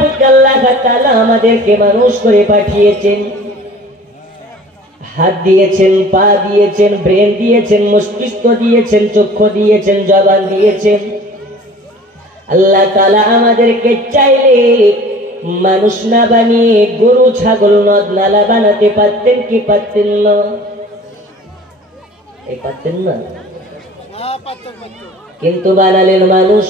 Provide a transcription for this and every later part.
বুকে আল্লাহ তাআলা আমাদেরকে মানুষ করে পাঠিয়েছেন। হাত দিয়েছেন, পা দিয়েছেন, ব্রেন দিয়েছেন, মস্তিষ্ক দিয়েছেন, চক্ষু দিয়েছেন, জবান দিয়েছেন। আল্লাহ তাআলা আমাদেরকে চাইলে মানুষ না বানিয়ে গরু, ছাগল, নদ, নালা বানাতে পারতেন কি পারতেন না? পারতেন না, কিন্তু বানালেন মানুষ।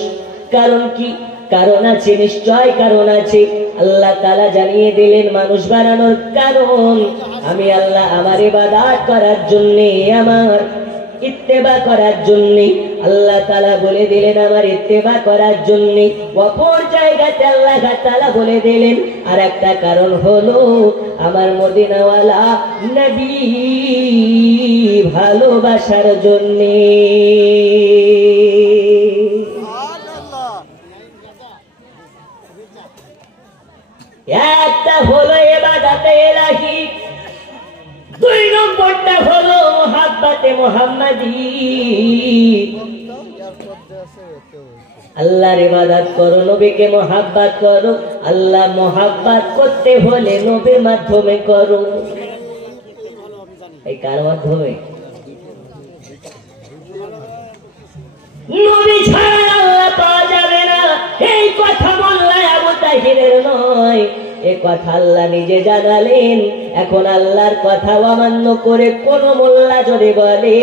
কারণ কি? কারণ আছে, নিশ্চয় কারণ আছে। আল্লাহ তাআলা জানিয়ে দিলেন মানুষ বানানোর কারণ, আমি আল্লাহ আমার ইবাদত করার জন্য, আমার ইত্তেবা করার জন্য। আল্লাহ তাআলা বলে দিলেন আমার ইত্তেবা করার জন্য। অপর জায়গাতে আল্লাহ তাআলা বলে দিলেন আর একটা কারণ হলো আমার মদিনাওয়ালা নবী ভালোবাসার জন্য। একটা হলো ইবাদতে ইলাহি, দুই নম্বরটা হলো মুহাব্বতে মুহাম্মাদি। আল্লাহর ইবাদত করো, নবীকে মুহাব্বত করো। আল্লাহ মুহাব্বত করতে হলে নবীর মাধ্যমে করো। এই কার মাধ্যমে? নবী ছাড়া আল্লাহ পাওয়া যাবে না। এই কথা মোল্লা আবু তাহিরের নয়, এ কথা আল্লাহ নিজে জানালেন। এখন আল্লাহর কথা অমান্য করে কোন মোল্লা যদি বলে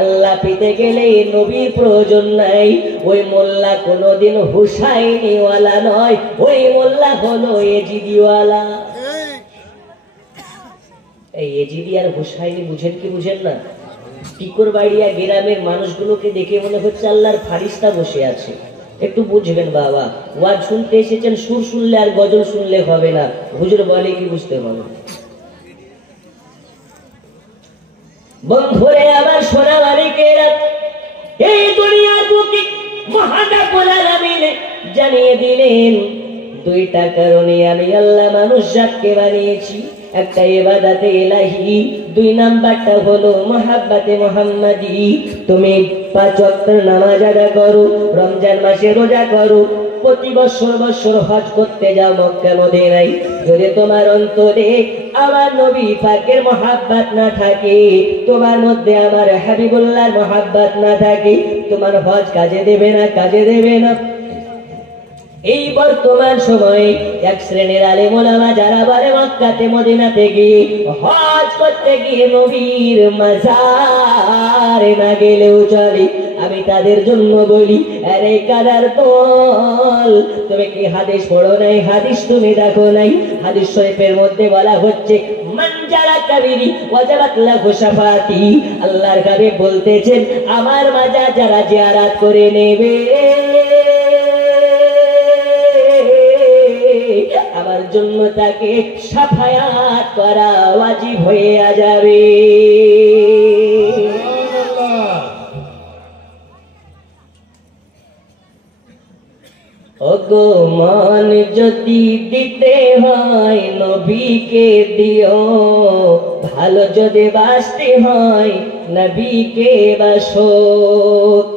আল্লাহ পেতে গেলে নবীর প্রয়োজন নাই, ওই মোল্লা কোনদিন হুসাইনিওয়ালা নয়, ওই মোল্লা হলো এজিদিওয়ালা। এই এজিদি আর হুসাইনি বুঝেন কি বুঝেন না? টিকরবাড়িয়া গ্রামের মানুষগুলোকে দেখে মনে হচ্ছে আল্লাহর ফারিস্তা বসে আছে। একটু বুঝবেন বাবা, ওয়াজ শুনতে এসেছেন, সুর শুনলে আর গজল শুনলে হবে না, হুজুর বলে কি বুঝতে হবে। বন্ধুরে আমার সোনা মালিকেরা, এই দুনিয়ার বুকে মহান আলামিন জানিয়ে দিলেন দুইটা কারণে আমি আল্লাহ মানুষ জাতকে বানিয়েছি। একটা ইবাদতে ইলাহি, দুই নাম্বারটা হলো মুহাব্বতে মুহাম্মাদি। তুমি 5 ওয়াক্ত নামাজ আদায় করো, রমজান মাসে রোজা করো, প্রতি বছর হজ করতে যাও মক্কা মদিনায়। যদি তোমার অন্তরে আমার নবী পাকের মুহাব্বত না থাকে, তোমার মধ্যে আমার হাবিবুল্লাহর মুহাব্বত না থাকে, তোমার হজ কাজে দেবে না, কাজে দেবে না। এই বর্তমান সময়ে এক শ্রেণীর আলেম ওলামা যারা বলে মক্কাতে মদিনাতে গিয়ে হজ করতে গিয়ে নবীর মাজারে না গেলেও চলে, আমি তাদের জন্য বলি, আরে কাদার দল, তুমি কি হাদিস পড়ো নাই? হাদিস তুমি দেখো নাই? হাদিস শরীফের মধ্যে বলা হচ্ছে মান যারা কাবিরি ওয়াজাবাত লাহু শাফাতি। আল্লাহর হাবিব বলতেছেন আমার মাজার যারা জিয়ারত করে নেবে আমার জন্য তাকে শাফায়াত করা ওয়াজিব হয়ে যাবে। ওগো মান যদি দিতে হয় নবীকে দিও, ভালো যদি বাসতে হয় নবীকে বাসো।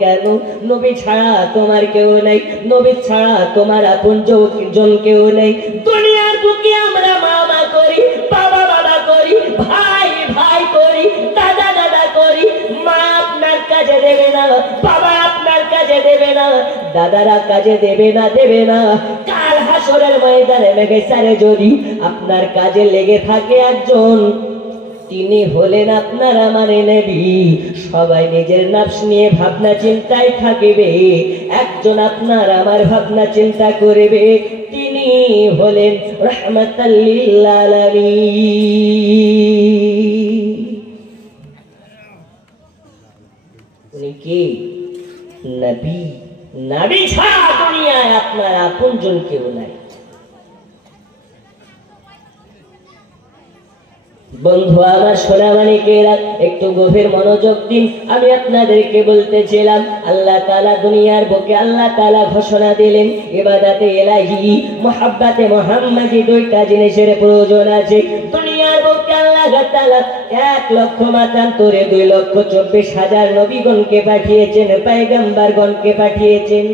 কেন? নবী ছাড়া তোমার কেউ নেই, নবী ছাড়া তোমার আপনজন কেউ নেই। দুনিয়ার বুকে আমরা মামা করি, বাবা বাবা করি, ভাই ভাই করি, দাদা দাদা করি। মা আপনার কাজে দেবে না, বাবা আপনার কাজে দেবে না, দাদারা কাজে দেবে না, দেবে না। কাল হাসরের ময়দানে মেঘেসারে যদি আপনার কাজে লেগে থাকে একজন, তিনি হলেন আপনার আমার নবী। সবাই নিজের নফস নিয়ে ভাবনা চিন্তায় থাকবে, একজন আপনার আমার ভাবনা চিন্তা করবে, তিনি হলেন রাহমাতাল লিল আলামিন। উনি কি? নবী। নবী ছাড়া দুনিয়ায় আপনার আপনজন কেউ নাই। বন্ধু আমার সোনা মানিকেরা, একটু গভীর মনোযোগ দিন। আমি আপনাদেরকে বলতেছিলাম আল্লাহ তাআলা দুনিয়ার বুকে আল্লাহ তাআলা ঘোষণা দিলেন ইবাদতে ইলাহি, মুহাব্বতে মুহাম্মাদি, দুইটা জিনিসের প্রয়োজন আছে। দুনিয়ার বুকে আল্লাহ তাআলা 1 লক্ষ মাতান্তরে 2,24,000 নবীগণকে পাঠিয়েছেন, পয়গম্বরগণকে পাঠিয়েছেন।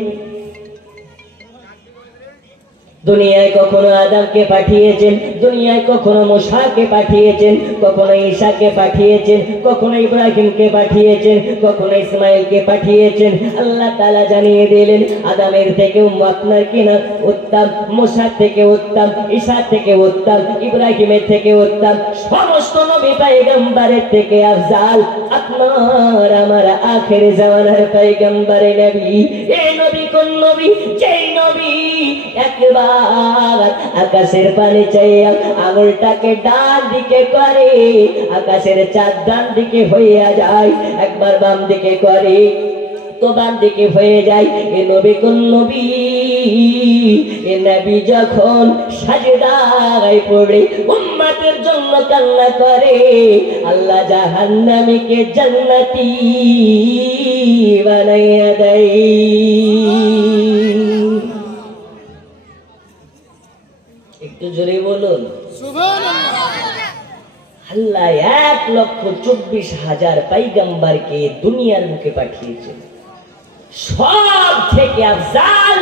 দুনিয়ায় কখনো আদমকে পাঠিয়েছেন, দুনিয়ায় কখনো মুসাকে পাঠিয়েছেন, কখনো ঈসাকে পাঠিয়েছেন, কখনো ইব্রাহিমকে পাঠিয়েছেন, কখনো ইসমাইলকে পাঠিয়েছেন। আল্লাহ তাআলা জানিয়ে দিলেন আদমের থেকে আপনার কিনা উত্তম, মুসা থেকে উত্তম, ঈসা থেকে উত্তম, ইব্রাহিমের থেকে উত্তম, সমস্ত নবী পয়গম্বরের থেকে আফজাল আপনার আমার আখের জামানার পয়গম্বরে নবী। এই নবী কোন নবী? যেই নবী একবার আকাশের পানে চাইয়া আঙুলটাকে ডান দিকে করে আকাশের চাঁদ ডান দিকে হইয়া যায়, একবার বাম দিকে করে তো বাম দিকে হয়ে যায়। এ নবী কোন নবী? এ নবী যখন সাজদায় পড়ে উম্মতের জন্য কান্না করে আল্লাহ জাহান্নামীকে জান্নাতি বানাইয়া দেয়। একটু জোরে বলুন সুবহানাল্লাহ। আল্লাহ 1,24,000 পয়গম্বরকে দুনিয়ার মুখে পাঠিয়েছেন, সব থেকে আফজাল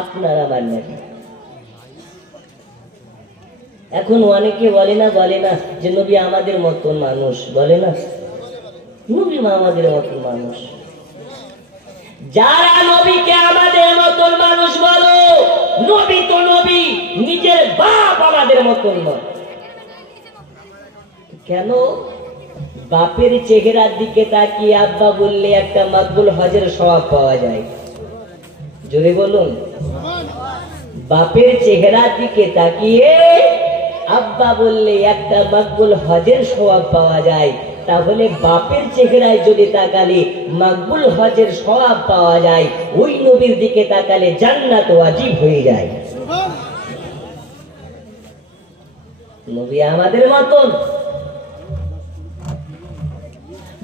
আপনার আমার নবী। এখন অনেকে বলে না যে নবী আমাদের মতন মানুষ, বলে না নবী আমাদের মতন মানুষ। যারা নবীকে আমাদের মতন মানুষ বলো, নবী তো নবী, নিজের বাপ আমাদের মতন নয়। কেন? বাপের চেহারার দিকে তাকিয়ে আব্বা বললে একটা মাকবুল হজের সওয়াব পাওয়া যায়। জোরে বলুন। বাপের চেহারার দিকে তাকিয়ে আব্বা বললে একটা মাকবুল হজের সওয়াব পাওয়া যায়। তাহলে বাপের চেহারায় যদি তাকালে মাকবুল হজের সওয়াব পাওয়া যায়, ওই নবীর দিকে তাকালে জান্নাত ওয়াজিব হয়ে যায়। নবী আমাদের মতন।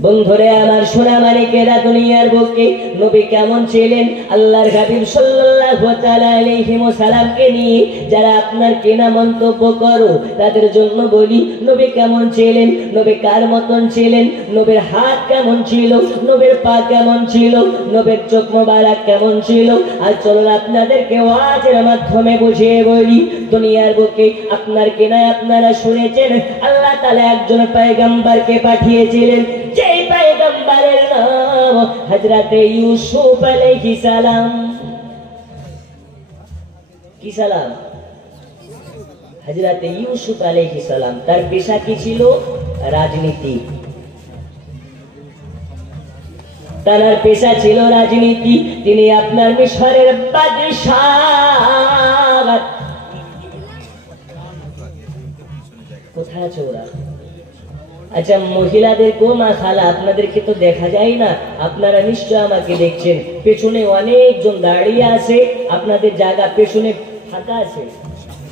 বন্ধুরে আমার সোনা মানিকেরা, দুনিয়ার বুকে নবী কেমন ছিলেন? আল্লাহর হাবিব সাল্লাল্লাহু তাআলা আলাইহি ওয়াসাল্লামকে নিয়ে যারা আপনার কেনা মন্তব্য করো তাদের জন্য বলি নবী কেমন ছিলেন, নবী কার মতন ছিলেন, নবীর হাত কেমন ছিল, নবীর পা কেমন ছিল, নবীর চোখ মোবারক কেমন ছিল। আর চলুন আপনাদেরকে ওয়াজের মাধ্যমে বুঝিয়ে বলি। দুনিয়ার বুকে আপনার কেনা আপনারা শুনেছেন আল্লাহ তাআলা একজন পয়গম্বরকে পাঠিয়েছিলেন, যেই পয়গম্বরের নাম হযরত ইউসুফ আলাইহিস সালাম। কি সালাম? হযরত ইউসুফ আলাইহিস সালাম। তার পেশা কি ছিল? রাজনীতি। তার পেশা ছিল রাজনীতি। তিনি আপনার মিশরের বাদশাহ। কোথায় আছে ওরা? আচ্ছা, মহিলাদের কো মা খালা আপনাদেরকে তো দেখা যায় না, আপনারা নিশ্চয় আমাকে দেখছেন। পেছনে অনেকজন দাঁড়িয়ে আছে, আপনাদের জায়গা পেছনে ফাঁকা আছে,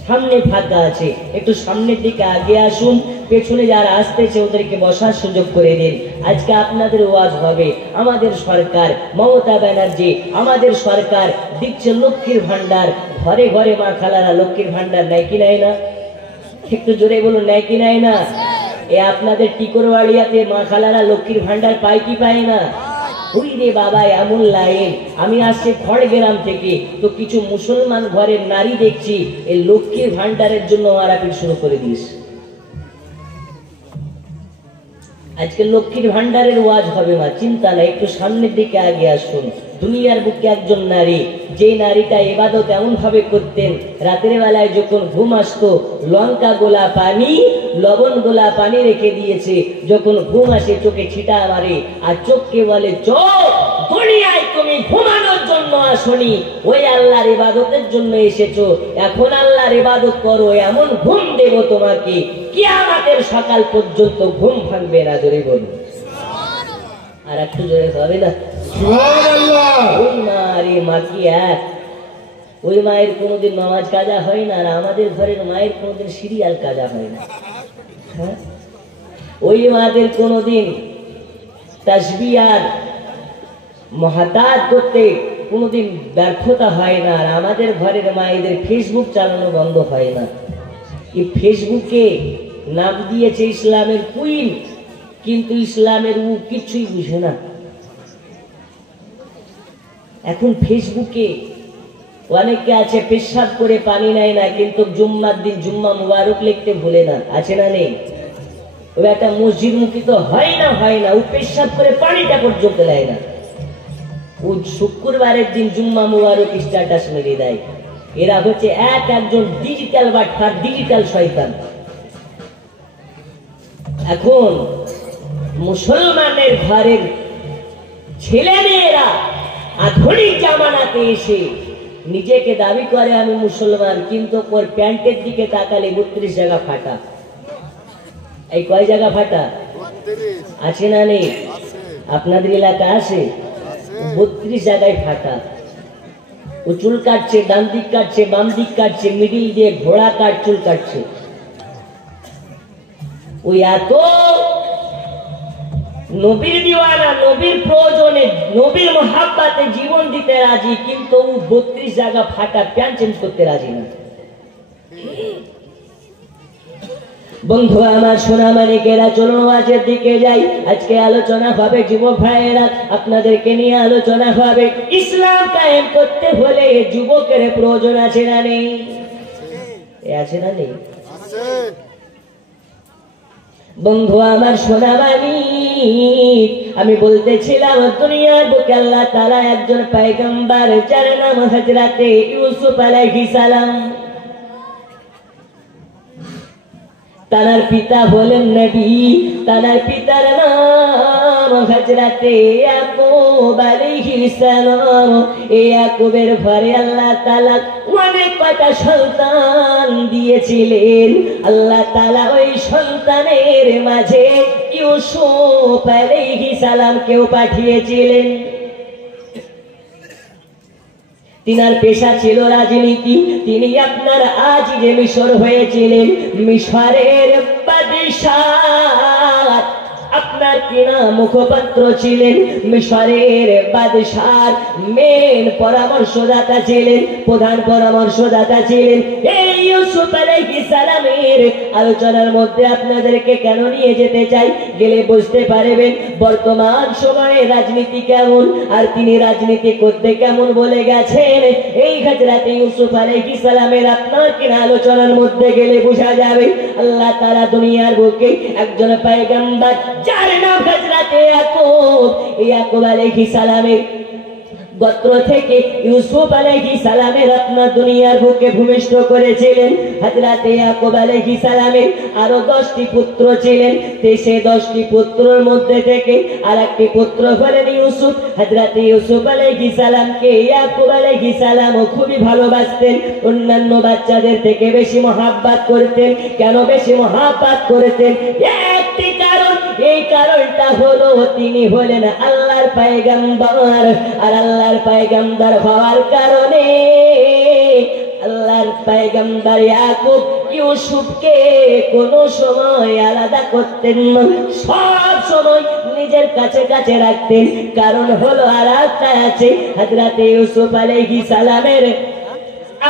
সামনে ফাঁকা আছে, একটু সামনের দিকে আগে আসুন। পেছনে যারা আসতেছে ওদেরকে বসার সুযোগ করে দিন। আজকে আপনাদের ওয়াজ হবে। আমাদের সরকার মমতা ব্যানার্জি, আমাদের সরকার দিচ্ছে লক্ষ্মীর ভান্ডার, ঘরে ঘরে মা খালারা লক্ষ্মীর ভান্ডার নেয় কি নেয় না? একটু জোরে বলুন, নেয় কি নেয় না? এ আপনাদের টিকরওয়াড়িয়াতে মা খালারা লক্ষ্মীর ভান্ডার পায় কি পায় না? ওই রে বাবা, এমন লাইন। আমি আসছি খড়গ্রাম থেকে, তো কিছু মুসলমান ঘরের নারী দেখছি এই লক্ষ্মীর ভান্ডারের জন্য মারাপিট শুরু করে দিয়েছে। আজকে লক্ষ্মীর ভান্ডারের ওয়াজ হবে না, চিন্তা নাই, একটু সামনের দিকে আগে আসুন। দুনিয়ার বুকে একজন নারী, যে নারীটা ইবাদত এমন ভাবে করতেন, রাতের বেলায় যখন ঘুম আসতো লঙ্কা গোলা পানি, লবণ গোলা পানি রেখে দিয়েছে, যখন ঘুম আসে চোখে ছিটা মারে আর চোখকে বলে চোখ, দুনিয়ায় তুমি ঘুমানোর জন্য আসনি, ওই আল্লাহর ইবাদতের জন্য এসেছো। এখন আল্লাহর ইবাদত করো, এমন ঘুম দেব তোমাকে কিয়ামতের সকাল পর্যন্ত ঘুম ভাঙবে না। জোরে বলুন, আর একটু জোরে হবে না? ওই মা রে মা কি এক, ওই মায়ের কোনোদিন নামাজ কাজা হয় না, আর আমাদের ঘরের মায়ের কোনোদিন সিরিয়াল কাজা হয় না। হ্যাঁ, ওই মাদের কোনোদিন তাসবিহ আর মুহাতাত করতে কোনোদিন ব্যর্থতা হয় না, আর আমাদের ঘরের মায়েদের ফেসবুক চালানো বন্ধ হয় না। এই ফেসবুকে নাম দিয়েছে ইসলামের কুইন, কিন্তু ইসলামের ও কিছুই বুঝে না। এখন ফেসবুকে অনেকে আছে পেশাব করে পানি নেয় না, কিন্তু জুম্মার দিন জুম্মা মুবারক লিখতে ভুলে না, আছে না নেই? ও একটা মসজিদ মুখী তো হয় না, ও পেশাব করে পানিটা পর্যন্ত নেয় না। ও শুক্রবারের দিন জুম্মা মুবারক স্ট্যাটাস মেরে দেয়। এরা হচ্ছে একজন ডিজিটাল বাটপার, ডিজিটাল শয়তান। এখন মুসলমানের ঘরের ছেলে মেয়েরা আধুনিক জামানাতে এসে নিজেকে দাবি করে আমি মুসলমান, কিন্তু ওর প্যান্টের দিকে তাকালে 32 জায়গা ফাটা। এই কয় জায়গা ফাটা আছে না নেই? আপনাদের এলাকা আছে? 32 জায়গায় ফাটা। ও চুল কাটছে, ডান দিক কাটছে, বাম দিক কাটছে, মিডিল দিয়ে ঘোড়া কাট চুল কাটছে। ওই এত নবীর দিওয়ানা, নবীর প্রয়োজনে, নবীর মহাব্বাতে জীবন দিতে রাজি, কিন্তু 32 জায়গা ফাটা প্যান্ট চেঞ্জ করতে রাজি না। বন্ধু আমার, সোনা মানিকেরা, চলুন ওয়াজের দিকে যাই। আজকে আলোচনা হবে যুবক ভাইয়েরা, আপনাদেরকে নিয়ে আলোচনা হবে ইসলাম কায়েম করতে হলে যুবকের প্রয়োজন আছে না নেই? আছে না নেই? বন্ধু আমার, সোনা মানিক, আমি বলতেছিলাম দুনিয়ার বুকে আল্লাহ তাআলা একজন পয়গম্বর, যার নাম হযরতে ইউসুফ আলাইহিস সালাম। তার পিতা হলেন নবী, তার পিতার নাম হযরতে ইয়াকুব আলাইহিস সালাম। এই ইয়াকুবের ঘরে আল্লাহ তাআলা অনেক কয়টা সন্তান দিয়েছিলেন। আল্লাহ তাআলা ওই সন্তানের মাঝে ইউসুফ আলাইহিস সালামকেও পাঠিয়েছিলেন। তিনার পেশা ছিল রাজনীতি। তিনি আপনার আজ যে মিশর হয়েছিলেন, মিশরের বাদশাহ আপনার কিনা মুখপাত্র ছিলেন, মিশরের বাদশার মেন পরামর্শদাতা ছিলেন, প্রধান পরামর্শদাতা ছিলেন। এই ইউসুফ আলাইহিস সালামের আলোচনার মধ্যে আপনাদেরকে কেন নিয়ে যেতে চাই, গেলে বুঝতে পারবেন বর্তমান সময়ে রাজনীতি কেমন, আর তিনি রাজনীতি করতে কেমন বলে গেছেন। এই হযরতে ইউসুফ আলাইহিস সালামের আপনার কিনা আলোচনার মধ্যে গেলে বোঝা যাবে আল্লাহ তাআলা দুনিয়ার বুকে একজন পয়গম্বর, যার নাম হযরতে ইয়াকুব আলাইহিস সালামের গোত্র থেকে ইউসুফ আলাইহিস সালামের আপনার দুনিয়ার বুকে ভূমিষ্ঠ করেছিলেন। হযরতে ইয়াকুব আলাইহিস সালামের আরো 10টি পুত্র ছিলেন। সে 10টি পুত্রের মধ্যে থেকে আরেকটি পুত্র হলেন ইউসুফ। হযরতে ইউসুফ আলাইহিস সালামকে ইয়াকুব আলাইহিস সালাম খুবই ভালোবাসতেন, অন্যান্য বাচ্চাদের থেকে বেশি মহব্বত করতেন। কেন বেশি মহব্বত করতেন? একটি কারণ, এই কারণটা হলো তিনি হলেন আল্লাহর পয়গম্বর, আর আল্লাহর পয়গম্বর হওয়ার কারণে আল্লাহর পয়গম্বর ইয়াকুব ইউসুফকে কোনো সময় আলাদা করতেন না, সব সময় নিজের কাছে কাছে রাখতেন। কারণ হলো আর একটা আছে, হযরতে ইউসুফ আলাইহিস সালামের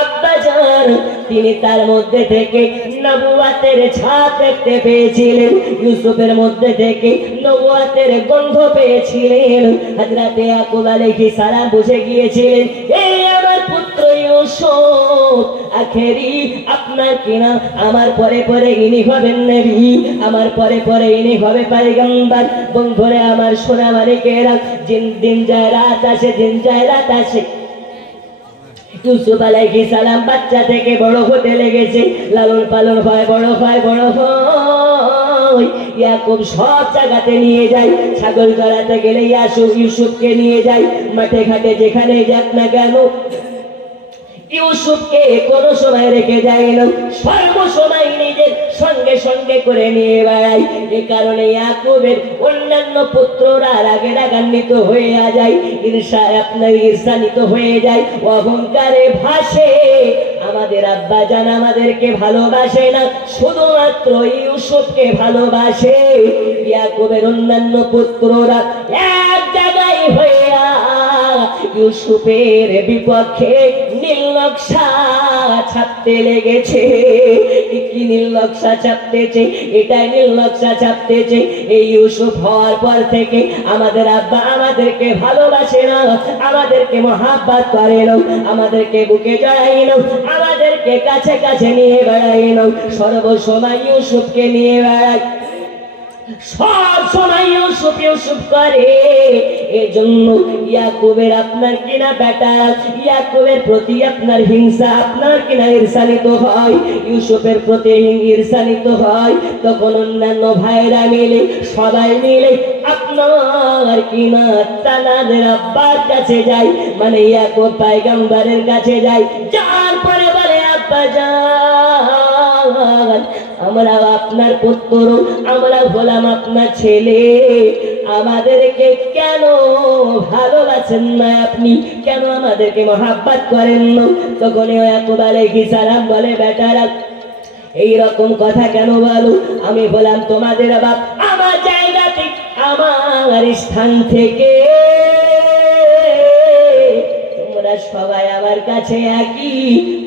আব্বাজান, তিনি তার মধ্যে থেকে নবুয়তের ছাপ দেখতে পেয়েছিলেন, ইউসুফের মধ্যে থেকে নবুয়তের গন্ধ পেয়েছিলেন। হযরতে ইয়াকুব আলাইহিস সালাম বুঝে গিয়েছিলেন এই আমার পুত্র ইউসুফ আখেরি আপনার কিনা আমার পরে পরে ইনি হবেন নবী, আমার পরে পরে ইনি হবে পয়গম্বর। বন্ধুরা আমার, সোনা মানিকেরা, দিন যায় রাত আসে, দিন যায় রাত আসে। ইউসুফ আলাইহিস সালাম বাচ্চা থেকে বড় হতে লেগেছে, লালন পালন হয়, বড় হয়, বড় হয়। ইয়াকুব সব জায়গাতে নিয়ে যায়, ছাগল চড়াতে গেলে ইউসুফকে নিয়ে যায়, মাঠে ঘাটে যেখানে যাক না কেন ইউসুফকে কোনো সময় রেখে যায় না, সর্বসময় নিজের সঙ্গে সঙ্গে করে নিয়ে বেড়ায়। এ কারণে ইয়াকুবের অন্যান্য পুত্ররা রাগে রাগান্বিত হয়ে যায়, ঈর্ষান্বিত হয়ে যায়, অহংকারে ভাসে। আমাদের আব্বা জান আমাদেরকে ভালোবাসে না, শুধুমাত্র ইউসুফকে ভালোবাসে। ইয়াকুবের অন্যান্য পুত্ররা এক জায়গায় হয়ে ইউসুফের বিপক্ষে নীল নকশা ছাপতে লেগেছে। কি নীল নকশা ছাপতেছে, এটাই নীল নকশা ছাপতেছে। এই ইউসুফ হওয়ার পর থেকে আমাদের আব্বা আমাদেরকে ভালোবাসে না, আমাদেরকে মহাব্বত করে না, আমাদেরকে বুকে জড়াই না, আমাদেরকে কাছে কাছে নিয়ে বেড়াই না, সর্বসময় ইউসুফকে নিয়ে বেড়াই, সব সময় ইউসুফ ইউসুফ করে। এজন্য ইয়াকুবের আপনার কিনা বেটা, ইয়াকুবের প্রতি আপনার হিংসা, আপনার কিনা ঈর্ষান্বিত হয়, ইউসুফের প্রতি ঈর্ষান্বিত হয়। তখন অন্যান্য ভাইরা মিলে, সবাই মিলে আপনার কিনা তানাদের আব্বার কাছে যায়, মানে ইয়াকুব পয়গম্বরের কাছে যায়। যার পরে বলে আব্বা যান, আমরা আপনার পুত্র, আমরা হলাম আপনার ছেলে, আমাদেরকে কেন ভালোবাসেন না আপনি, কেন আমাদেরকে মহাব্বত করেন না? তখন ইয়াকুব আলাইহিস সালাম বলে, বেটারা এইরকম কথা কেন বলো? আমি বললাম তোমাদের বাপ, আমার জায়গা থেকে, আমার স্থান থেকে তোমরা সবাই আমার কাছে একই,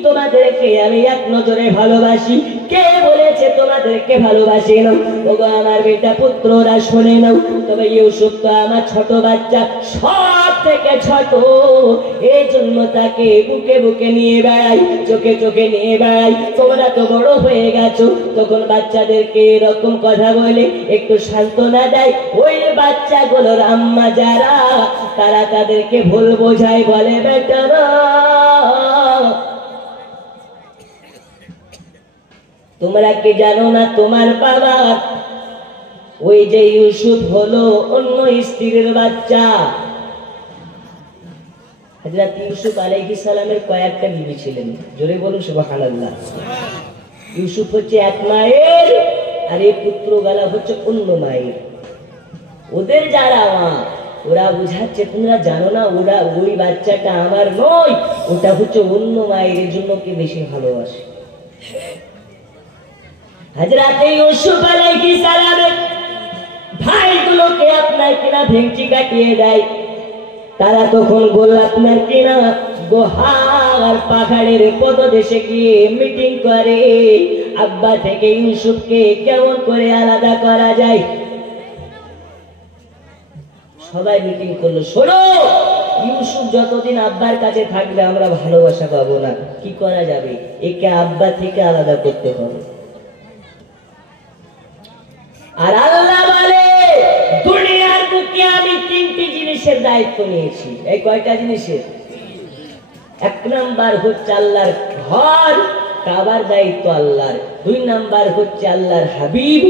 তোমাদেরকে আমি এক নজরে ভালোবাসি। কে বলেছে তোমাদেরকে ভালোবাসি না? ওগো আমার বেটা পুত্ররা শুনে নাও, তবে ইউসুফ তো আমার ছোট বাচ্চা, সব থেকে ছোট, এই জন্য তাকে বুকে বুকে নিয়ে বেড়াই, চোখে চোখে নিয়ে বেড়াই। তোমরা তো বড় হয়ে গেছো, তখন বাচ্চাদেরকে এরকম কথা বলে একটু সান্ত্বনা দেয়। ওই বাচ্চাগুলোর আম্মা যারা, তারা তাদেরকে ভুল বোঝায়, বলে বেটারা তোমরা কি জানো না তোমার বাবা ওই যে ইউসুফ হলো অন্য স্ত্রীর বাচ্চা। হযরত ইউসুফ আলাইহিস সালামের কয়েকটা বিবি ছিলেন, জোরে বলুন সুবহানাল্লাহ। ইউসুফ হচ্ছে এক মায়ের, আর এই পুত্রগালা হচ্ছে অন্য মায়ের। ওদের যারা মা, ওরা বুঝাচ্ছে তোমরা জানো না ওরা, ওই বাচ্চাটা আমার নয়, ওটা হচ্ছে অন্য মায়ের, এর জন্য কে বেশি ভালোবাসে। হযরত ইউসুফ আলাইহিস সালামের ভাইগুলোকে আপনার কিনা ভেঙচি কাটিয়ে দেয়। তারা তখন গোল আপনার কিনা গোহার পাহাড়ের পদদেশে গিয়ে মিটিং করে, আব্বা থেকে ইউসুফকে কেমন করে আলাদা করা যায়। সবাই মিটিং করলো, শোনো ইউসুফ যতদিন আব্বার কাছে থাকবে আমরা ভালোবাসা পাবো না, কি করা যাবে? একে আব্বা থেকে আলাদা করতে হবে। আর আল্লাহ বলে দুনিয়ার বুকে আমি তিনটি জিনিসের দায়িত্ব নিয়েছি। এই কয়টা জিনিসের? এক নাম্বার হচ্ছে আল্লাহর ঘর, কাবার দায়িত্ব আল্লাহর। দুই নাম্বার হচ্ছে আল্লাহর হাবিব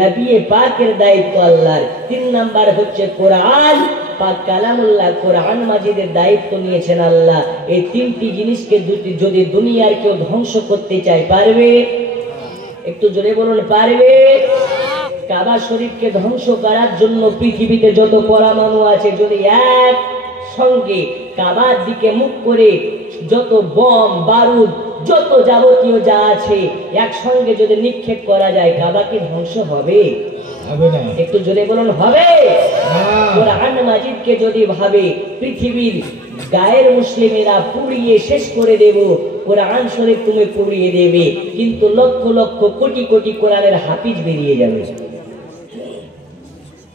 নবী পাকের দায়িত্ব আল্লাহর। তিন নাম্বার হচ্ছে কোরআন পাক কালামুল্লাহ, কোরআন মাজিদের দায়িত্ব নিয়েছেন আল্লাহ। এই তিনটি জিনিসকে যদি দুনিয়ার কেউ ধ্বংস করতে চায়, পারবে? একটু জোরে বলুন, পারবে? কাবা শরীফকে ধ্বংস করার জন্য পৃথিবীতে যত পরমাণু আছে, যদি এক সঙ্গে কাবার দিকে মুখ করে যত বম বারুদ, যত যাবতীয় যা আছে একসঙ্গে যদি নিক্ষেপ করা যায়, কাবা কি ধ্বংস হবে? একটু জোরে বলুন, হবে? কোরআন মাজিদকে যদি ভাবে পৃথিবীর গায়ের মুসলিমেরা পুড়িয়ে শেষ করে দেব, কোরআন শরীফ তুমি পুড়িয়ে দেবে, কিন্তু লক্ষ লক্ষ কোটি কোটি কোরআনের হাফিজ বেরিয়ে যাবে।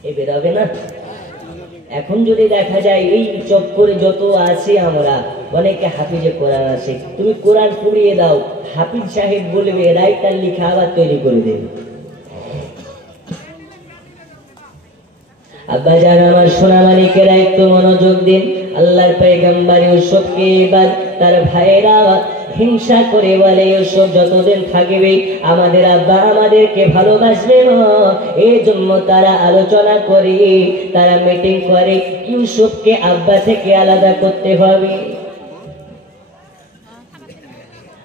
এ বেরোবে না? এখন যদি দেখা যায় এই চক্করে যত আছে আমরা, অনেকে হাফিজে কোরআন আছে, তুমি কোরআন পুড়িয়ে দাও, হাফিজ সাহেব বলবে রাইটার লিখা আবার তৈরি করে দেবে। আব্বা জান আমার সোনা মালিকেরা একটু মনোযোগ দিন। আল্লাহর পয়গম্বর ইউসুফকে এবার তার ভাইরা হিংসা করে বলে, ইউসুফ যতদিন থাকবে আমাদের আব্বা আমাদেরকে ভালোবাসবে না। এই জন্য তারা আলোচনা করে, তারা মিটিং করে, ইউসুফকে আব্বা থেকে আলাদা করতে হবে।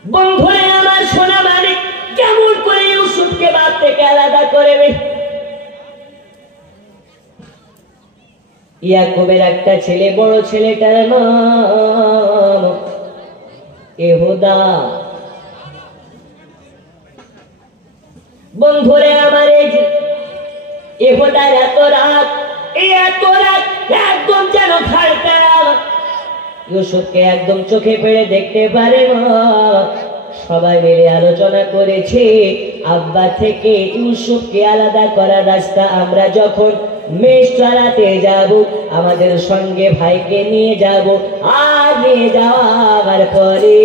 বন্ধুরা আমার সোনা মালিক কেমন করে ইউসুফকে বাপ থেকে আলাদা করবে? ইয়াকুবের একটা ছেলে, বড় ছেলেটার নাম ইহুদা। বন্ধুরে আমার এই ইহুদার এত রাত একদম যেন খাড়কা, ইউসুফকে একদম চোখে পেড়ে দেখতে পারে না। সবাই মিলে আলোচনা করেছে আব্বা থেকে ইউসুফকে আলাদা করার রাস্তা। আমরা যখন মেষ চড়াতে যাব আমাদের সঙ্গে ভাইকে নিয়ে যাব, আর নিয়ে যাওয়ার পরে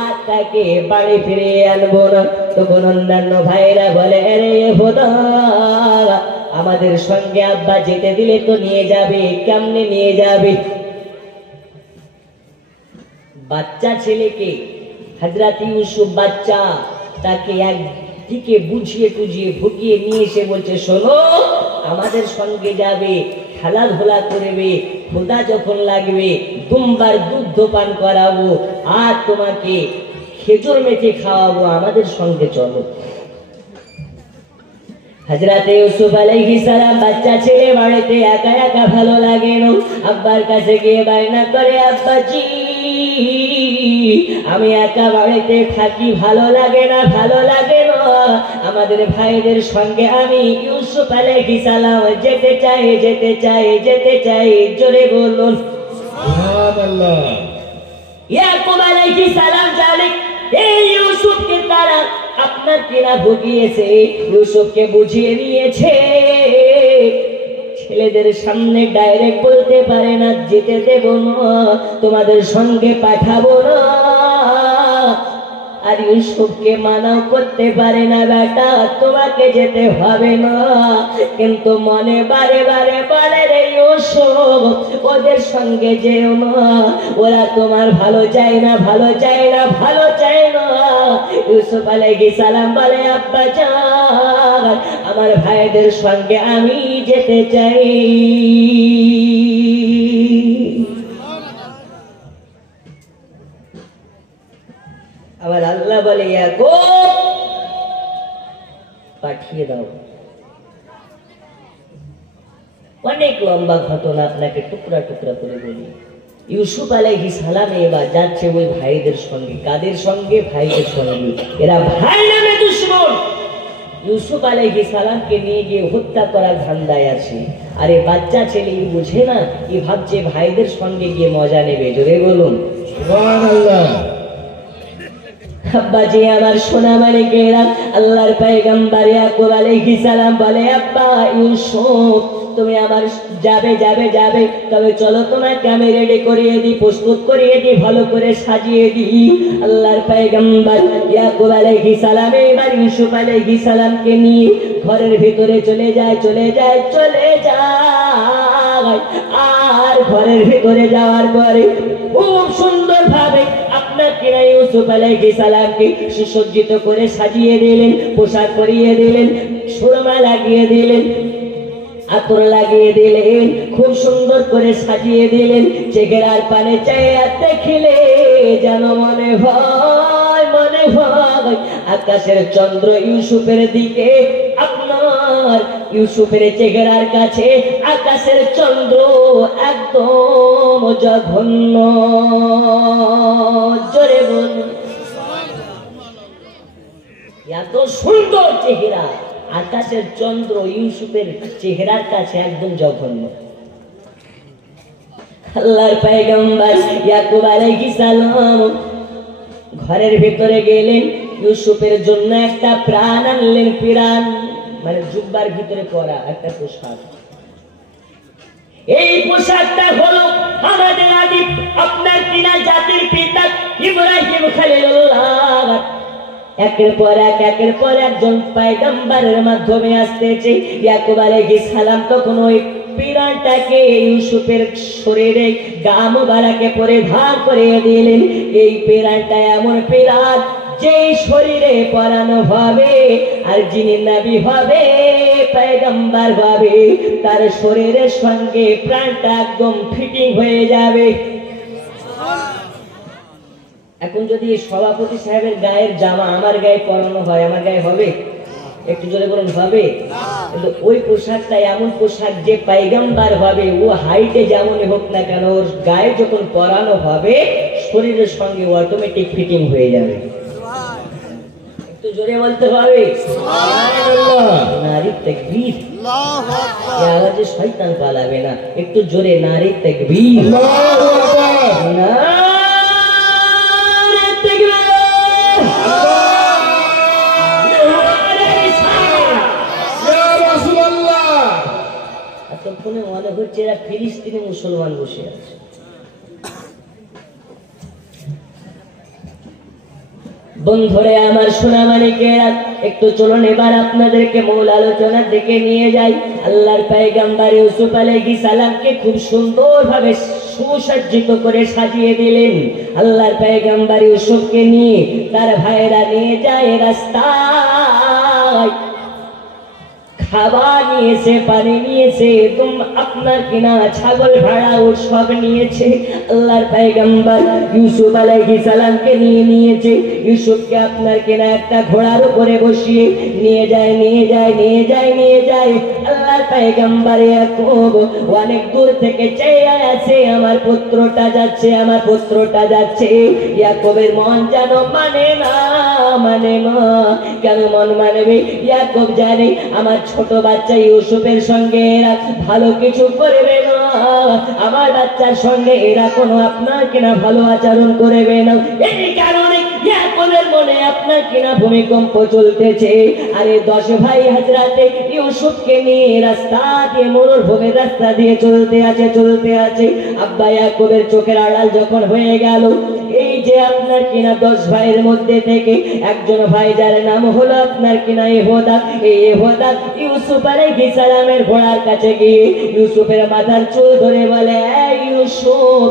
আর তাকে বাড়ি ফিরিয়ে আনবো না। তখন অন্যান্য ভাইরা বলে, আরে খোদা, আমাদের সঙ্গে আব্বা যেতে দিলে তো নিয়ে যাবে, কেমনে নিয়ে যাবে? বাচ্চা ছেলেকে হযরত ইউসুফ বাচ্চা তাকে একদিকে বুঝিয়ে টুঝিয়ে ভুগিয়ে নিয়ে এসে বলছে, শোনো, আমাদের সঙ্গে যাবে, খেলাধুলা করবে, ক্ষুধা যখন লাগবে দুমবার দুধ পান করাবো, আর তোমাকে খেজুর মেখে খাওয়াবো, আমাদের সঙ্গে চলো। হযরত ইউসুফ আলাইহিস সালাম বাচ্চা ছেলে, বাড়িতে একা একা ভালো লাগে না, আব্বার কাছে গিয়ে বায়না করে, আব্বাজি আমি একা বাড়িতে থাকি, ভালো লাগে না, ভালো লাগে না, আমাদের ভাইদের সঙ্গে আমি ইউসুফ আলাইহিস সালাম যেতে চাই, যেতে চাই, যেতে চাই। জোরে বলুন সুবহানাল্লাহ। ইয়াকুব আলাইহিস সালাম জানে এই ইউসুফকে তারা আপনার কিনা ভুগিয়েছে, ইউসুফকে বুঝিয়ে নিয়েছে, ছেলেদের সামনে ডাইরেক্ট বলতে পারে না যেতে দেব না, তোমাদের সঙ্গে পাঠাবো না। আর ইউসুফকে মানাও করতে পারে না, বেটা তোমাকে যেতে হবে না, কিন্তু মনে বারে বারে বলে, রে ইউসুফ ওদের সঙ্গে যেও না, ওরা তোমার ভালো চায় না, ভালো চায় না, ভালো চায় না। ইউসুফ আলাইহিস সালাম বলে, আব্বা জান আমার ভাইদের সঙ্গে আমি যেতে চাই। আবার আল্লাহ বলে, ইয়াকুব পাঠিয়ে দাও। অনেক লম্বা ঘটনা, আপনাকে টুকরা টুকরা করে বলি। ইউসুফ আলাইহিস সালাম এবার যাচ্ছে ওই ভাইদের সঙ্গে। কাদের সঙ্গে? ভাইদের সঙ্গে। এরা ভাই নামে দুশমন। ইউসুফ আলাইহিস সালামকে নিয়ে গিয়ে হত্যা করার ধান্দায় আছে। আরে বাচ্চা ছেলে বুঝে না, ই ভাবছে ভাইদের সঙ্গে গিয়ে মজা নেবে। জোরে বলুন সুবহানাল্লাহ। আব্বাজি আমার সোনা মানিকেরা, আল্লাহর পয়গম্বর ইয়াকুব আলাইহিস সালাম বলে, আব্বা ইউসুফ তুমি আমার যাবে যাবে যাবে, তবে চলো তোমাকে আমি রেডি করিয়ে দিই, প্রস্তুত করিয়ে দিই, ভালো করে সাজিয়ে দিই। আল্লাহর পয়গম্বর ইয়াকুব আলাইহিস সালাম এবার ইউসুফ আলাইহিস সালামকে নিয়ে ঘরের ভিতরে চলে যায়, চলে যায়, চলে যায়। আর ঘরের ভিতরে যাওয়ার পরে খুব সুন্দর ভাবে আপনার কিনা ইউসুফ আলাইহিস সালামকে সুসজ্জিত করে সাজিয়ে দিলেন, পোশাক পরিয়ে দিলেন, সুরমা লাগিয়ে দিলেন, আতর লাগিয়ে দিলেন, খুব সুন্দর করে সাজিয়ে দিলেন। চেহারার পানে চাইয়া দেখিলে যেন মনে হয়, মনে হয় আকাশের চন্দ্র ইউসুফের দিকে, আপনার ইউসুফের চেহারার কাছে আকাশের চন্দ্র একদম জঘন্য। জোরে বলুন, এত সুন্দর চেহারা, আকাশের চন্দ্র ইউসুফের চেহারার কাছে একদম জঘন্য। আল্লাহর পয়গম্বর ইয়াকুব আলাইহিস সালাম ঘরের ভিতরে গেলেন, ইউসুফের জন্য একটা প্রাণ আনলেন, প্রাণ মানে জুব্বার ভিতরে পরা একটা পোশাক। এই পোশাকটা হলো আমাদের আদি আপনার কিনা জাতির পিতা ইব্রাহিম খলিলুল্লাহ একের পর এক, একের পর একজন পয়গম্বরের মাধ্যমে আসতেছে। ইয়াকুব আলাইহিস সালাম তখন ওই পিরানটাকে ইউসুফের শরীরে গা মুবারকে পরিধান করিয়ে দিলেন। এই পিরানটা এমন পিরান যেই শরীরে পরানো হবে, আর যিনি নবী হবে, পয়গম্বর হবে, তার শরীরের সঙ্গে প্রাণটা একদম ফিটিং হয়ে যাবে। এখন যদি সভাপতি সাহেবের গায়ের জামা আমার গায়ে পরানো হয়, আমার গায়ে হবে? একটু জোরে বলুন, হবে? কিন্তু ওই পোশাকটা এমন পোশাক যে পয়গম্বর হবে, ও হাইটে যেমনই হোক না কেন, ওর গায়ে যখন পরানো হবে শরীরের সঙ্গে অটোমেটিক ফিটিং হয়ে যাবে। একটু জোরে বলতে হবে সুবহানাল্লাহ। নারী তাকবীর, আল্লাহু আকবার। এই আওয়াজে শয়তান পালাবে না। একটু জোরে নারী তাকবীর, আল্লাহু আকবার। হচ্ছে এরা ফিলিস্তিনি মুসলমান বসে আছে। বন্ধুরে আমার সোনা মানিকেরা, একটু চলুন এবার আপনাদেরকে মূল আলোচনার দিকে নিয়ে যাই। আল্লাহর পয়গম্বর ইউসুফ আলাইহিস সালামকে খুব সুন্দরভাবে সুসজ্জিত করে সাজিয়ে দিলেন। আল্লাহর পয়গম্বর ইউসুফকে নিয়ে তার ভাইয়েরা নিয়ে যায় রাস্তায়, খাবার নিয়েছে, পানি নিয়েছে, তুম আপনার কিনা ছাগল ভাড়া ও সব নিয়েছে। আল্লাহর পয়গম্বর ইউসুফ আলাইহিস সালামকে নিয়েছে। ইউসুফকে আপনার কিনা একটা ঘোড়ার উপরে বসিয়ে নিয়ে যায়। আল্লাহর পয়গম্বর ইয়াকুব অনেক দূর থেকে চেয়ে আছে, আমার পুত্রটা যাচ্ছে। ইয়াকুবের মন যেন মানে না। কেন মন মানবে? ইয়াকুব জানে আমার ছোট বাচ্চা ইউসুফের সঙ্গে এরা ভালো কিছু করবে না, আমার বাচ্চার সঙ্গে এরা কোনো আপনার কিনা ভালো আচরণ করবে না। এই কারণে ইয়াকুবের মনে আপনার কিনা ভূমিকম্প চলতেছে। আরে 10 ভাই হাজরাতে ইউসুফকে নিয়ে রাস্তা দিয়ে, মরুভূমির রাস্তা দিয়ে চলতে আছে। আব্বা ইয়াকুবের চোখের আড়াল যখন হয়ে গেল, এই যে আপনার কিনা 10 ভাইয়ের মধ্যে থেকে একজন ভাই যার নাম হলো আপনার কিনা ইহুদা, এই ইহুদা ইউসুফ আলাইহিস সালামের ঘোড়ার কাছে গিয়ে ইউসুফের মাথার চুল ধরে বলে, এই ইউসুফ,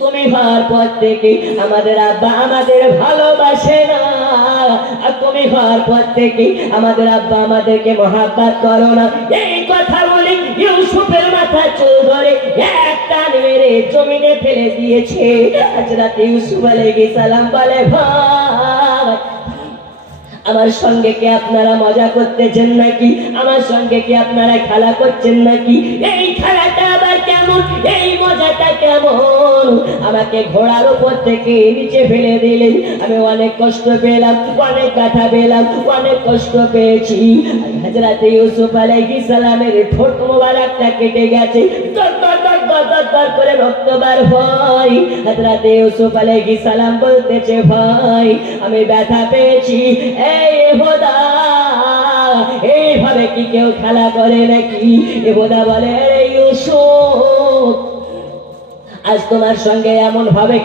তুমি হওয়ার পর থেকে আমাদের আব্বা আমাদের ভালোবাসে না, আর তুমি হওয়ার পর থেকে আমাদের আব্বা আমাদেরকে মহাব্বত করো না। এই কথা বলে ইউসুফের মাথা চুল ধরে এক টান মেরে জমিনে ফেলে দিয়েছে। হযরত ইউসুফ আলাইহিস সালাম বলে, ভাই, আমার সঙ্গে কি আপনারা মজা করতেছেন নাকি? আমার সঙ্গে কি আপনারা খেলা করছেন নাকি? এই খেলাটা আবার কেমন? এই মজাটা কেমন? আমাকে ঘোড়ার উপর থেকে নিচে ফেলে দিলেন, আমি অনেক কষ্ট পেলাম, অনেক ব্যথা পেলাম, অনেক কষ্ট পেয়েছি। হযরত ইউসুফ আলাইহিস সালামের ঠোঁট মোবারকটা কেটে গেছে, দর করে রক্ত বার হয়। হযরত ইউসুফ আলাইহিস সালাম বলতেছে, ভাই, আমি ব্যথা পেয়েছি। এই ইহুদা, এইভাবে কি কেউ খেলা করে নাকি? ইহুদা বলে, আরে ইউসুফ, আজ তোমার সঙ্গে এমন ভাবে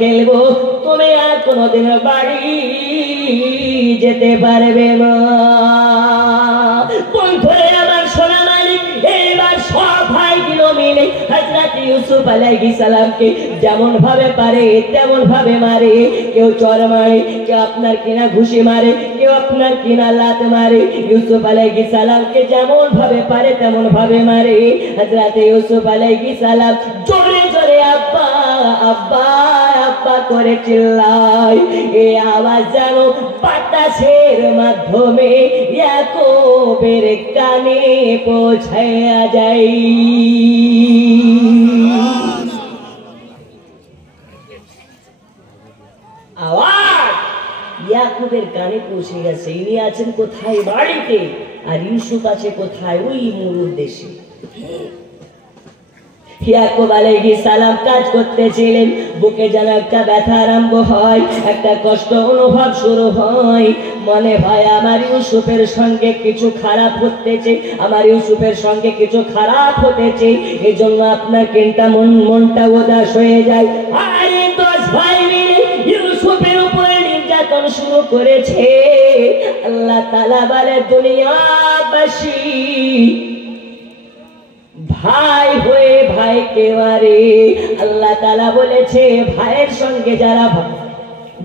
খেলবো, তুমি আর কোনোদিন বাড়ি যেতে পারবে না। বন্ধুরে আমার সোনা মালিক, এইবার সব ভাইগুলো মিলে হযরত ইউসুফ আলাইহিস সালামকে যেমন ভাবে পারে তেমন ভাবে মারে। কেউ চর মারে, কেউ আপনার কিনা ঘুষি মারে, কেউ আপনার কিনা লাত মারে। ইউসুফ আলাইহিস সালামকে যেমন ভাবে পারে তেমন ভাবে মারে। হযরত ইউসুফ আলাইহিস সালাম জোরে জোরে আব্বা আব্বা আব্বা করে চিল্লায়। এই আওয়াজ যেন বাতাসের মাধ্যমে ইয়াকুবের কানে পৌঁছায়া যায়। আওয়াজ ইয়াকুবের কানে পৌঁছে গেছে। ইনি আছেন কোথায়? বাড়িতে। আর ইউসুফ আছে কোথায়? ওই মরুর দেশে। ইয়াকুব আলাইহিস সালাম কাজ করতেছিলেন, বুকে যেন একটা ব্যথা আরম্ভ হয়, একটা কষ্ট অনুভব শুরু হয়। মনে হয় আমার ইউসুফের সঙ্গে কিছু খারাপ হতেছে, এই জন্য আপনার কিনটা মনটা উদাস হয়ে যায়। আরে 10 ভাই মিলে ইউসুফের উপরে নির্যাতন শুরু করেছে। আল্লাহ তাআলা বলে, দুনিয়াবাসী ভাই হয়ে ভাইকে মারে। আল্লাহ তাআলা বলেছে, ভাইয়ের সঙ্গে যারা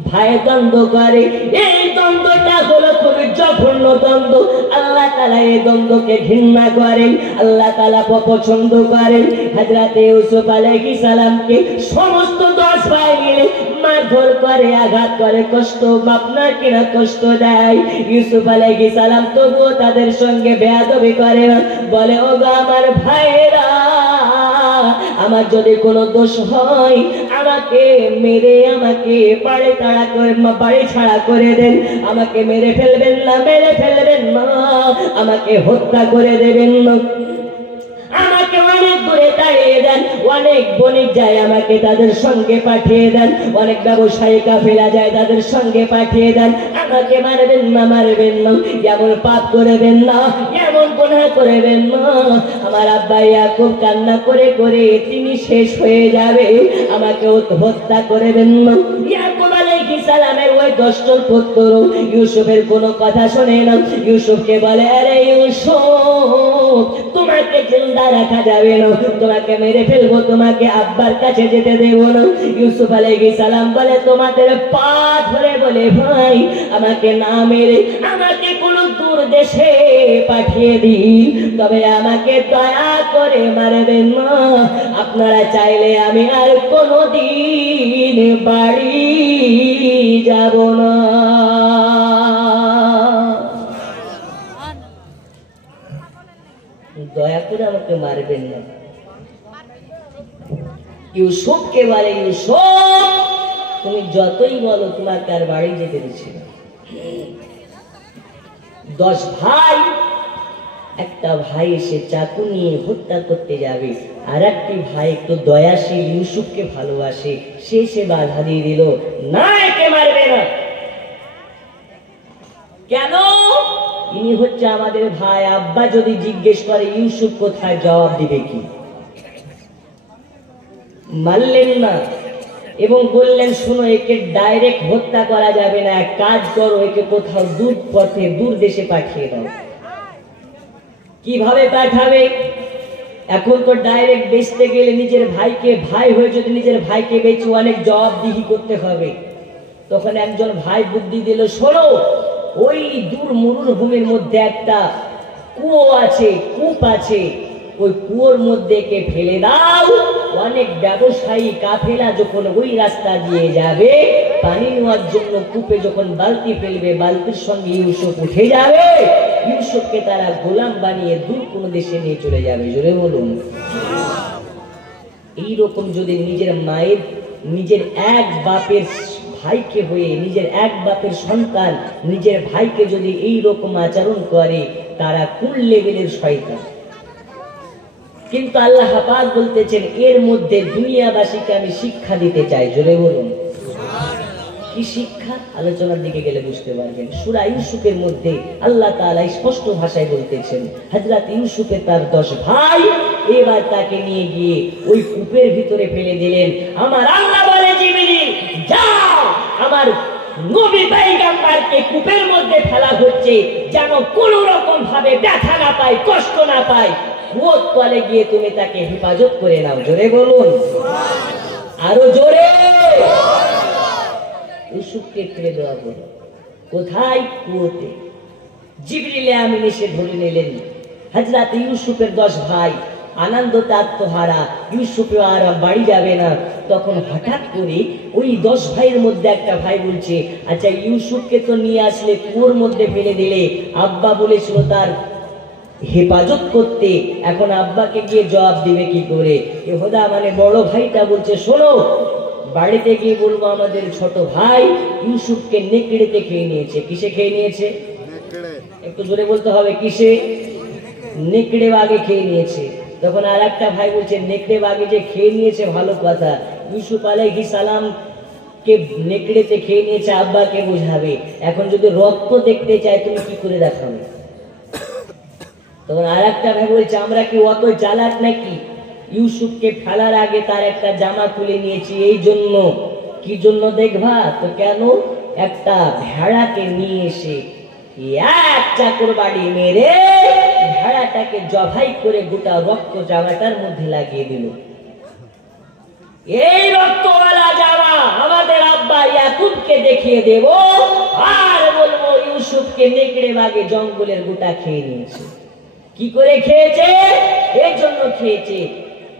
ভাই দ্বন্দ্ব করে, এই দ্বন্দ্বটা হলো খুবই জঘন্য দ্বন্দ্ব। আল্লাহ তাআলা এই দ্বন্দ্বকে ঘৃণা করেন, আল্লাহ তাআলা পছন্দ করেন। হযরত ইউসুফ আলাইহিস সালামকে সমস্ত 10 ভাই মিলে মারধর করে, আঘাত করে, আপনার কিনা কষ্ট দেয়। ইউসুফ আলাইহিস সালাম তবুও তাদের সঙ্গে বেয়াদবি করে, বলে, ও গো আমার ভাইরা, আমার যদি কোনো দোষ হয় আমাকে মেরে আমাকে বাড়ি ছাড়া করে দেন, আমাকে মেরে ফেলবেন না, আমাকে হত্যা করে দেবেন না, আমাকে অনেক দূরে দাঁড়িয়ে দেন, অনেক বণিক যায় আমাকে তাদের সঙ্গে পাঠিয়ে দেন, অনেক ব্যবসায়ী কাফেলা যায় তাদের সঙ্গে পাঠিয়ে দেন, আমাকে মারবেন না, মারবেন না, এমন পাপ করবেন না, এমন গুনাহ করবেন না। আমার আব্বা ইয়াকুব কান্না করে করে তিনি শেষ হয়ে যাবে, আমাকে হত্যা করবেন না। ইয়াকুব আলাইহিস সালামের ওই 10 জন পুত্র ইউসুফের কোনো কথা শোনে না। ইউসুফকে বলে, আরে ইউসুফ, তোমাকে জিন্দা রাখা যাবে না, তোমাকে মেরে ফেলবো, তোমাকে আব্বার কাছে যেতে দেব না। ইউসুফ আলাইহিস সালাম বলে, তোমাদের পা ধরে বলে, ভাই আমাকে না মেরে আমাকে কোনো দূর দেশে পাঠিয়ে দিন, তবে আমাকে দয়া করে মারবেন না। আপনারা চাইলে আমি আর কোনোদিন বাড়ি যাব না। দয়া করে আমাকে মারবেন না। ইউসুফকে বলে, ইউসুফ তুমি যতই বলো তোমাকে আর বাড়ি যেতে দিচ্ছি না। 10 ভাই, একটা ভাই এসে চাকু নিয়ে হত্যা করতে যাবে, আর একটি ভাই একটু দয়াশীল ইউসুফকে ভালোবাসে, সে বাধা দিয়ে দিল, না একে মারবে না। কেন? ইনি হচ্ছে আমাদের ভাই, আব্বা যদি জিজ্ঞেস করে ইউসুফ কোথায়, জবাব দিবে কি? মারলেন না এবং বললেন, শোনো একে ডাইরেক্ট হত্যা করা যাবে না, এক কাজ করো, একে কোথাও দূর পথে দূর দেশে পাঠিয়ে দাও। কিভাবে পাঠাবে? এখন তো ডাইরেক্ট বেচতে গেলে নিজের ভাইকে, ভাই হয়ে যদি নিজের ভাইকে বেচে অনেক জবাবদিহি করতে হবে। তখন একজন ভাই বুদ্ধি দিল, শোনো ওই দূর মরুভূমির মধ্যে একটা কুয়ো আছে, কূপ আছে, ওই কুয়োর মধ্যে একে ফেলে দাও, অনেক ব্যবসায়ী কাফেলা যখন ওই রাস্তা দিয়ে যাবে পানি নেওয়ার জন্য কূপে যখন বালতি ফেলবে, বালতির সঙ্গে ইউসুফ উঠে যাবে, ইউসুফকে তারা গোলাম বানিয়ে দূর কোনো দেশে নিয়ে চলে যাবে। জোরে বলুন। এইরকম যদি নিজের মায়ের, নিজের এক বাপের ভাইকে হয়ে, নিজের এক বাপের সন্তান নিজের ভাইকে যদি এইরকম আচরণ করে, তারা কোন লেভেলের শয়তান। কিন্তু আল্লাহ পাক বলতেছেন, এর মধ্যে দুনিয়াবাসীকে আমি শিক্ষা দিতে চাই। জোরে বলুন। কি শিক্ষা? আলোচনার দিকে গেলে বুঝতে পারবেন। সূরা ইউসুফের মধ্যে আল্লাহ তাআলা স্পষ্ট ভাষায় বলতেছেন, হযরত ইউসুফের তার 10 ভাই এবার তাকে নিয়ে গিয়ে ওই কূপের ভিতরে ফেলে দিলেন। আমার আল্লাহ বলে, জিবরিল যাও, আমার নবী পয়গম্বরকে কূপের মধ্যে ফেলা হচ্ছে, যেন কোনো রকম ভাবে ব্যথা না পায়, কষ্ট না পায়, কুয়োর তলে গিয়ে তুমি তাকে হেফাজত করে নাও। জোরে বলুন, আরো জোরে। ইউসুফকে ফেলে দেওয়া হলো কোথায়? কুয়োতে। জিবরিল আমিন এসে ধরে নিলেন। হযরত ইউসুফের 10 ভাই আনন্দতে আত্মহারা, ইউসুফে আর বাড়ি যাবে না। তখন হঠাৎ করে ওই 10 ভাইয়ের মধ্যে একটা ভাই বলছে, আচ্ছা ইউসুফকে তো নিয়ে আসলে কুয়োর মধ্যে ফেলে দিলে, আব্বা বলেছিল তার হেফাজত করতে, এখন আব্বাকে গিয়ে জবাব দিবে কি করে? ইহুদা মানে বড় ভাইটা বলছে, শোনো বাড়িতে গিয়ে বলবো আমাদের ছোট ভাই ইউসুফকে নেকড়েতে খেয়ে নিয়েছে। কিসে খেয়ে নিয়েছে? একটু জোরে বলতে হবে, কিসে? নেকড়ে বাগে খেয়ে নিয়েছে। তখন আর একটা ভাই বলছে, নেকড়ে বাগে যে খেয়ে নিয়েছে ভালো কথা, ইউসুফ আলাইহিস সালাম কে নেকড়েতে খেয়ে নিয়েছে, আব্বাকে বোঝাবে। এখন যদি রক্ত দেখতে চায় তুমি কি করে দেখাবে? তখন আর একটা ভাই বলছে, আমরা কি অত চালাক নাকি? ইউসুফকে ফেলার আগে তার একটা জামা খুলে নিয়েছি, এই জন্য। কি জন্য দেখবা? তো কেন? একটা ভেড়াকে নিয়ে এসে এক চাকর বাড়ি মেরে ভেড়াটাকে জবাই করে গোটা রক্ত জামাটার মধ্যে লাগিয়ে দিল। এই রক্তওয়ালা জামা আমাদের আব্বা ইয়াকুবকে দেখিয়ে দেব, আর বলবো ইউসুফকে নেকড়ে বাগে জঙ্গলের গোটা খেয়ে নিয়েছে। কি করে খেয়েছে? এর জন্য খেয়েছে,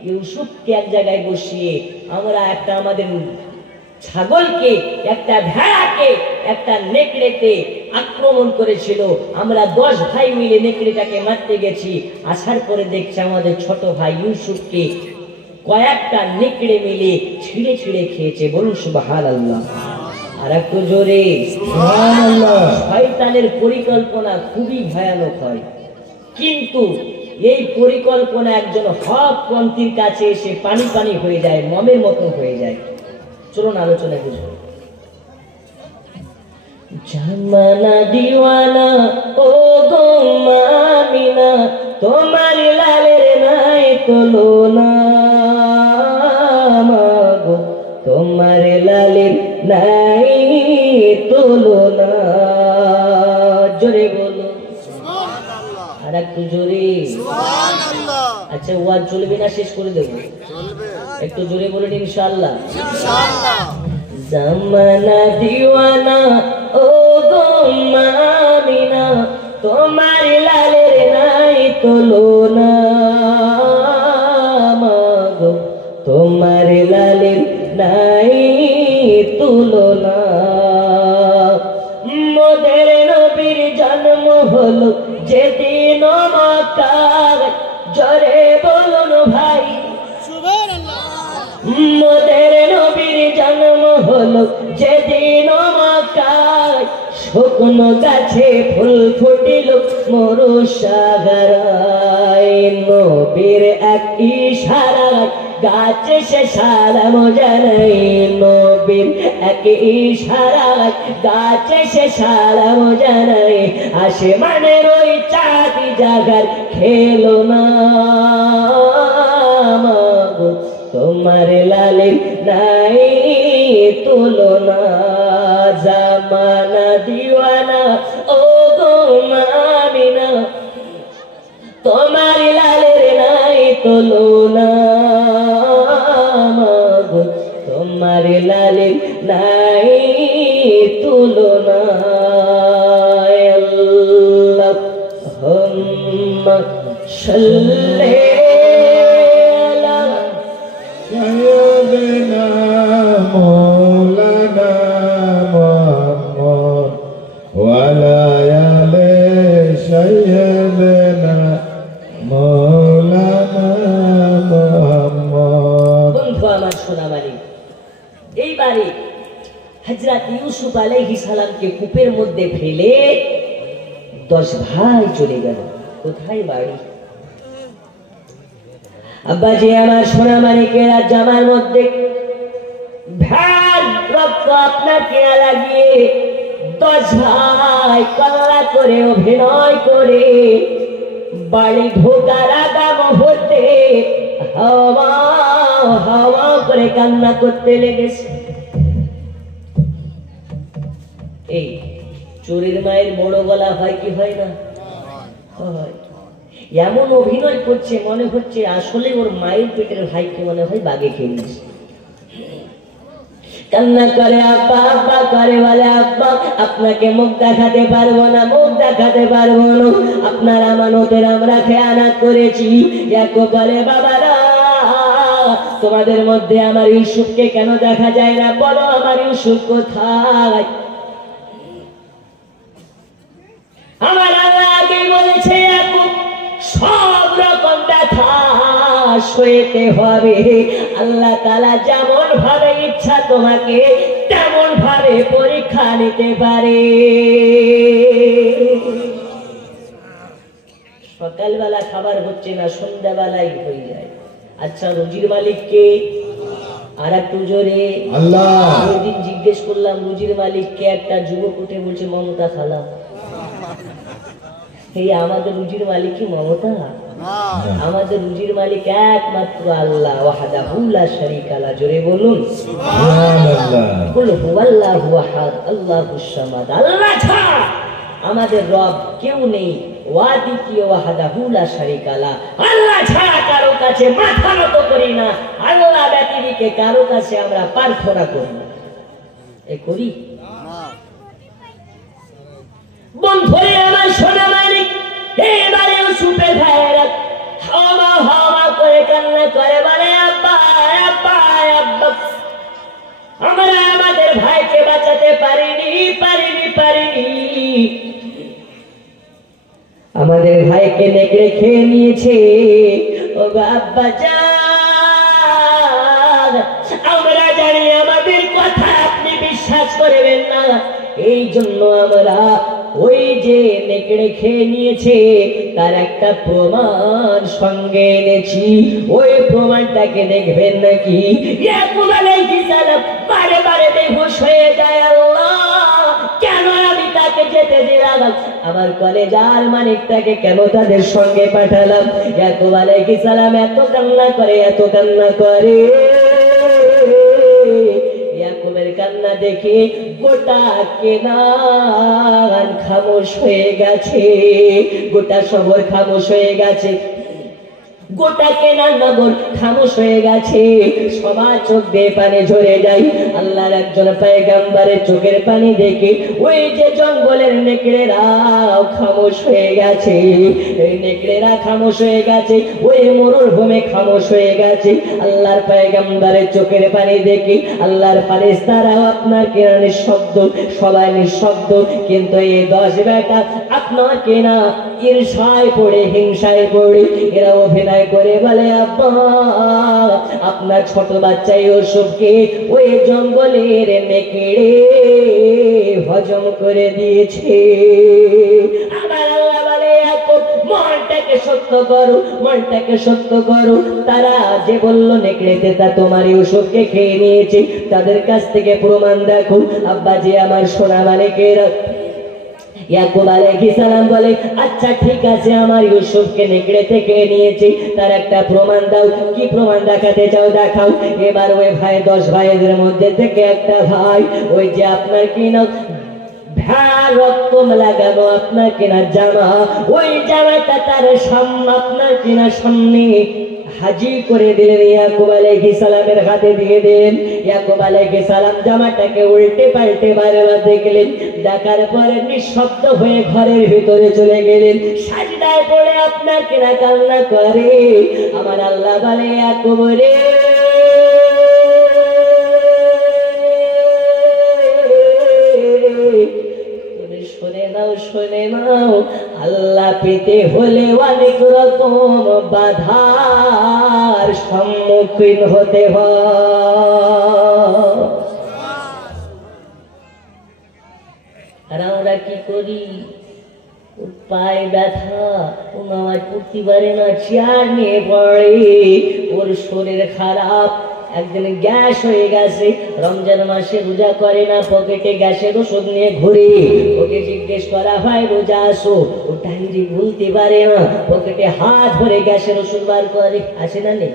ইউসুফকে এক জায়গায় বসিয়ে আমরা একটা আমাদের ছাগলকে, একটা ভেড়াকে, একটা নেকড়েতে আক্রমণ করেছিল, আমরা 10 ভাই মিলে নেকড়েটাকে মারতে গেছি। আসার পরে দেখছি আমাদের ছোট ভাই ইউসুফকে কয়েকটা নেকড়ে মিলে ছিঁড়ে ছিঁড়ে খেয়েছে। বলুন সুবহানাল্লাহ। আর একটু জোরে সুবহানাল্লাহ। শয়তানের পরিকল্পনা খুবই ভয়ানক হয়, কিন্তু এই পরিকল্পনা একজন হকপন্থীর কাছে এসে পানি পানি হয়ে যায়, মমের মতো হয়ে যায়। চলুন আলোচনা বুঝবো। জামানা দিওয়ানা ও গো মামিনা, তোমার লালের নাই তুলনা, মাগো তোমার লালের নাই তুলনা। জোরে বলো সুবহানাল্লাহ, আর একটু জোরে সুবহানাল্লাহ। আচ্ছা ওয়াজ চলবে না শেষ করে দেব? চলবে, একটু জোরে বলেন ইনশাআল্লাহ। ইনশাআল্লাহ। জামানা দিওয়ানা ও গো মামিনা, তোমার লালের নাই তুলনা, মাগো তোমার লালের নাই তুলনা। মোদের নবীর জন্ম হলো যেদিন মক্কায়, জোরে বলুন ভাই সুবহানাল্লাহ। মোদের নবীর জন্ম হলো যেদিন মক্কায়, শুকনো গাছে ফুল ফুটিল মরু সাগরায়, নবীর এক ইশারায় গাছে সে সালাম জানাই, নবীর এক ইশারায় গাছে সে সালাম জানাই। আসমানের ওই চাঁদ জাগার খেলো না, মাগো তোমার লালের নাই তুলনা। জামানা দিওয়ানা ও গো মামিনা, তোমার লালের নাই তুলনা, মাগো তোমার লালের নাই তুলনা। আল্লাহুম্মা সাল্লি আলা সাইয়্যিদিনা মাওলানা মুহাম্মদ ওয়া আলা আলি সাইয়্যিদিনা মাওলানা মুহাম্মদ। বন্ধু আমার সোনামারি, এইবারে হযরত ইউসুফ আলাইহিস সালামকে কূপের মধ্যে ফেলে 10 ভাই চলে গেল। কোথায় বাড়ি? আব্বাজি আমার সোনামানিকেরা, জামার মধ্যে ভ্যান রক্ত আপনার কেনা লাগিয়ে 10 ভাই কল্লা করে অভিনয় করে বাড়ি ঢোকার আগা মুহূর্তে হাওয়া হাওয়া করে কান্না করতে লেগেছে। এই চোরের মায়ের বড় গলা হয় কি হয় না? হয়। এমন অভিনয় করছে মনে হচ্ছে আসলে ওর মায়ের পেটের ভাইকে মনে হয় বাগে খেয়ে নিয়েছে। কান্না করে আব্বা আব্বা করে, বলে আব্বা আপনাকে মুখ দেখাতে পারবো না, মুখ দেখাতে পারবো না, আপনার আমানতের আমরা খেয়ানত করেছি। বলে বাবারা, তোমাদের মধ্যে আমার ইউসুফকে কেন দেখা যায় না? বলো আমার ইউসুফ কোথায়? আমার আল্লাহ আগে বলেছে সব রকম ব্যথা সইতে হবে। আল্লাহ তাআলা যেমন ভাবে ইচ্ছা তোমাকে তেমন ভাবে পরীক্ষা নিতে পারে। সকালবেলা খাবার হচ্ছে না, সন্ধ্যাবেলাই হয়ে যায়। আচ্ছা রুজির মালিক কে? আর একটু জোরে আল্লাহ। ওই দিন জিজ্ঞেস করলাম রুজির মালিক কে, একটা যুবক উঠে বলছে মমতা খালা। এই আমাদের রুজির মালিক কি মমতা? আমাদের রুজির মালিক একমাত্র আল্লাহ ওয়াহদাহু লা শারীকা লা। জোরে বলুন সুবহানাল্লাহ। কুল হুয়াল্লাহু আহাদ আল্লাহুস সামাদ। আল্লাহ ছাড়া আমাদের রব কেউ নেই। ওয়াদিতীয় ওয়াহদাহু লা শারীকা লা। আল্লাহ ছাড়া কারো কাছে মাথা নত করি না, আল্লাহ ব্যতিরেকে কারো কাছে আমরা প্রার্থনা করি না। এ করি না বন্ধুরে আমার সোনা মালিক। এবারে ইউসুফের ভাইয়েরা হাওয়া হাওয়া করে কান্না করে, বলে আব্বা আব্বা আব্বা, আমরা আমাদের ভাইকে বাঁচাতে পারিনি পারিনি পারিনি, আমাদের ভাইকে নেকড়ে খেয়ে নিয়েছে। ও আব্বা জান, আমরা জানি আমাদের কথা আপনি বিশ্বাস করবেন না, এই জন্য আমরা ওই যে নেকড়ে খেয়ে নিয়েছে তার একটা প্রমাণ সঙ্গে এনেছি, ওই প্রমাণটাকে দেখবেন নাকি? ইয়াকুব আলাইহিস সালাম বারে বারে বেহুশ হয়ে যায়। আল্লাহ, কেন আমি তাকে যেতে দিলাম? আমার কলেজার মানিকটাকে কেন তাদের সঙ্গে পাঠালাম? ইয়াকুব আলাইহিস সালাম এত কান্না করে, এত কান্না করে। ইয়াকুবের কান্না দেখে গোটা কেনান খামোশ হয়ে গেছে, গোটা শহর খামোশ হয়ে গেছে, গোটা কেনান নগর খামোশ হয়ে গেছে। সবার চোখ দিয়ে পানি ঝরে যায়। আল্লাহর একজন পয়গম্বরের চোখের পানি দেখে ওই যে জঙ্গলের নেকড়েরাও খামোশ হয়ে গেছে, এই নেকড়েরা খামোশ হয়ে গেছে, ওই মরুভূমি খামোশ হয়ে গেছে। আল্লাহর পয়গম্বরের চোখের পানি দেখে আল্লাহর ফেরেশতারাও আপনার কেনা নিঃশব্দ, সবাই নিঃশব্দ। কিন্তু এই 10 বেটা আপনার কেনা ঈর্ষায় পড়ে, হিংসায় পড়ে এরা অভিনয় করে বলে, আব্বা আপনার ছোট বাচ্চা ইউসুফকে ওই জঙ্গলের নেকড়ে হজম করে দিয়েছে। আবার আল্লাহ বলে, ইয়াকুব মনটাকে শক্ত করো, মনটাকে শক্ত করো। তারা যে বলল নেকড়েতে তা তোমার ইউসুফকে খেয়ে নিয়েছে, তাদের কাছ থেকে প্রমাণ দেখো। আব্বা যে আমার সোনা মালিকেরা। ইয়াকুব আলাইহিস সালাম বলে, আচ্ছা ঠিক আছে, আমার ইউসুফকে নেকড়ে থেকে নিয়েছি, তার একটা প্রমাণ দাও। কি প্রমাণ দেখাতে চাও দেখাও। এবার ওই ভাই 10 ভাইদের মধ্যে থেকে একটা ভাই ওই যে আপনার কিনা ভেড়ার রক্ত লাগানো আপনার কিনা জামা, ওই জামাটা তার সামনে আপনার কিনা সামনে হাজির করে দিলেন, ইয়াকুব আলাইহিস সালামের হাতে দিয়ে দেন। ইয়াকুব আলাইহিস সালাম জামাটাকে উল্টে পাল্টে বারবার দেখলেন, দেখার পরে নিঃশব্দ হয়ে ঘরের ভিতরে চলে গেলেন। সাজদায় পড়ে আপনার কেনা কান্না করে। আমার আল্লাহ বলে, ইয়াকুব রে, শুনে নাও, আল্লাহ পেতে হলে অনেক রকম বাধার সম্মুখীন হতে হয়। আর আমরা কি করি? পায়ে ব্যথা, ও নামাজ পড়তে পারে না, চেয়ার নিয়ে পড়ে, ওর শরীর খারাপ, একদিন গ্যাস হয়ে গেছে, রমজান মাসে রোজা করে না, পকেটে গ্যাসের ওষুধ নিয়ে ঘুরে। ওকে জিজ্ঞেস করা হয় রোজা আসো, ও টাইরি বলতে পারে না, পকেটে হাত ভরে গ্যাসের ওষুধ বার করে। আসে না নেই?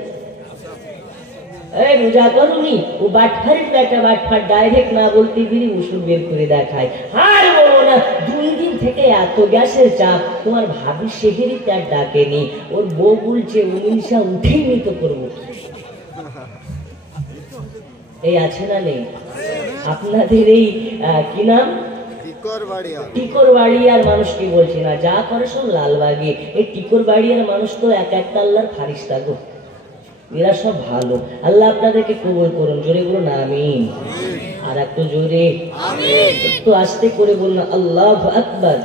এই রোজা করুনি, ও বাটফারের একটা বাটফার, ডাইরেক্ট না বলতে গিয়ে ওষুধ বের করে দেখায়। আর বলো না, 2 দিন থেকে এত গ্যাসের চাপ, তোমার ভাবি সেহেরি তার ডাকেনি, ওর বউ বলছে উনিশা উঠেই নিত করবো। এই আছে না নেই? আপনাদের এই কি নাম, টিকর বাড়িয়ার মানুষ, কি বলছি না, যা করে সব লালবাগে। এই টিকর বাড়িয়ার মানুষ তো এক একটা আল্লাহর ফারিস্তা গো, এরা সব ভালো। আল্লাহ আপনাদেরকে কবুল করুন। জোরে বলুন আমিন। আর একটু জোরে, একটু আস্তে করে বলুন আল্লাহু আকবার।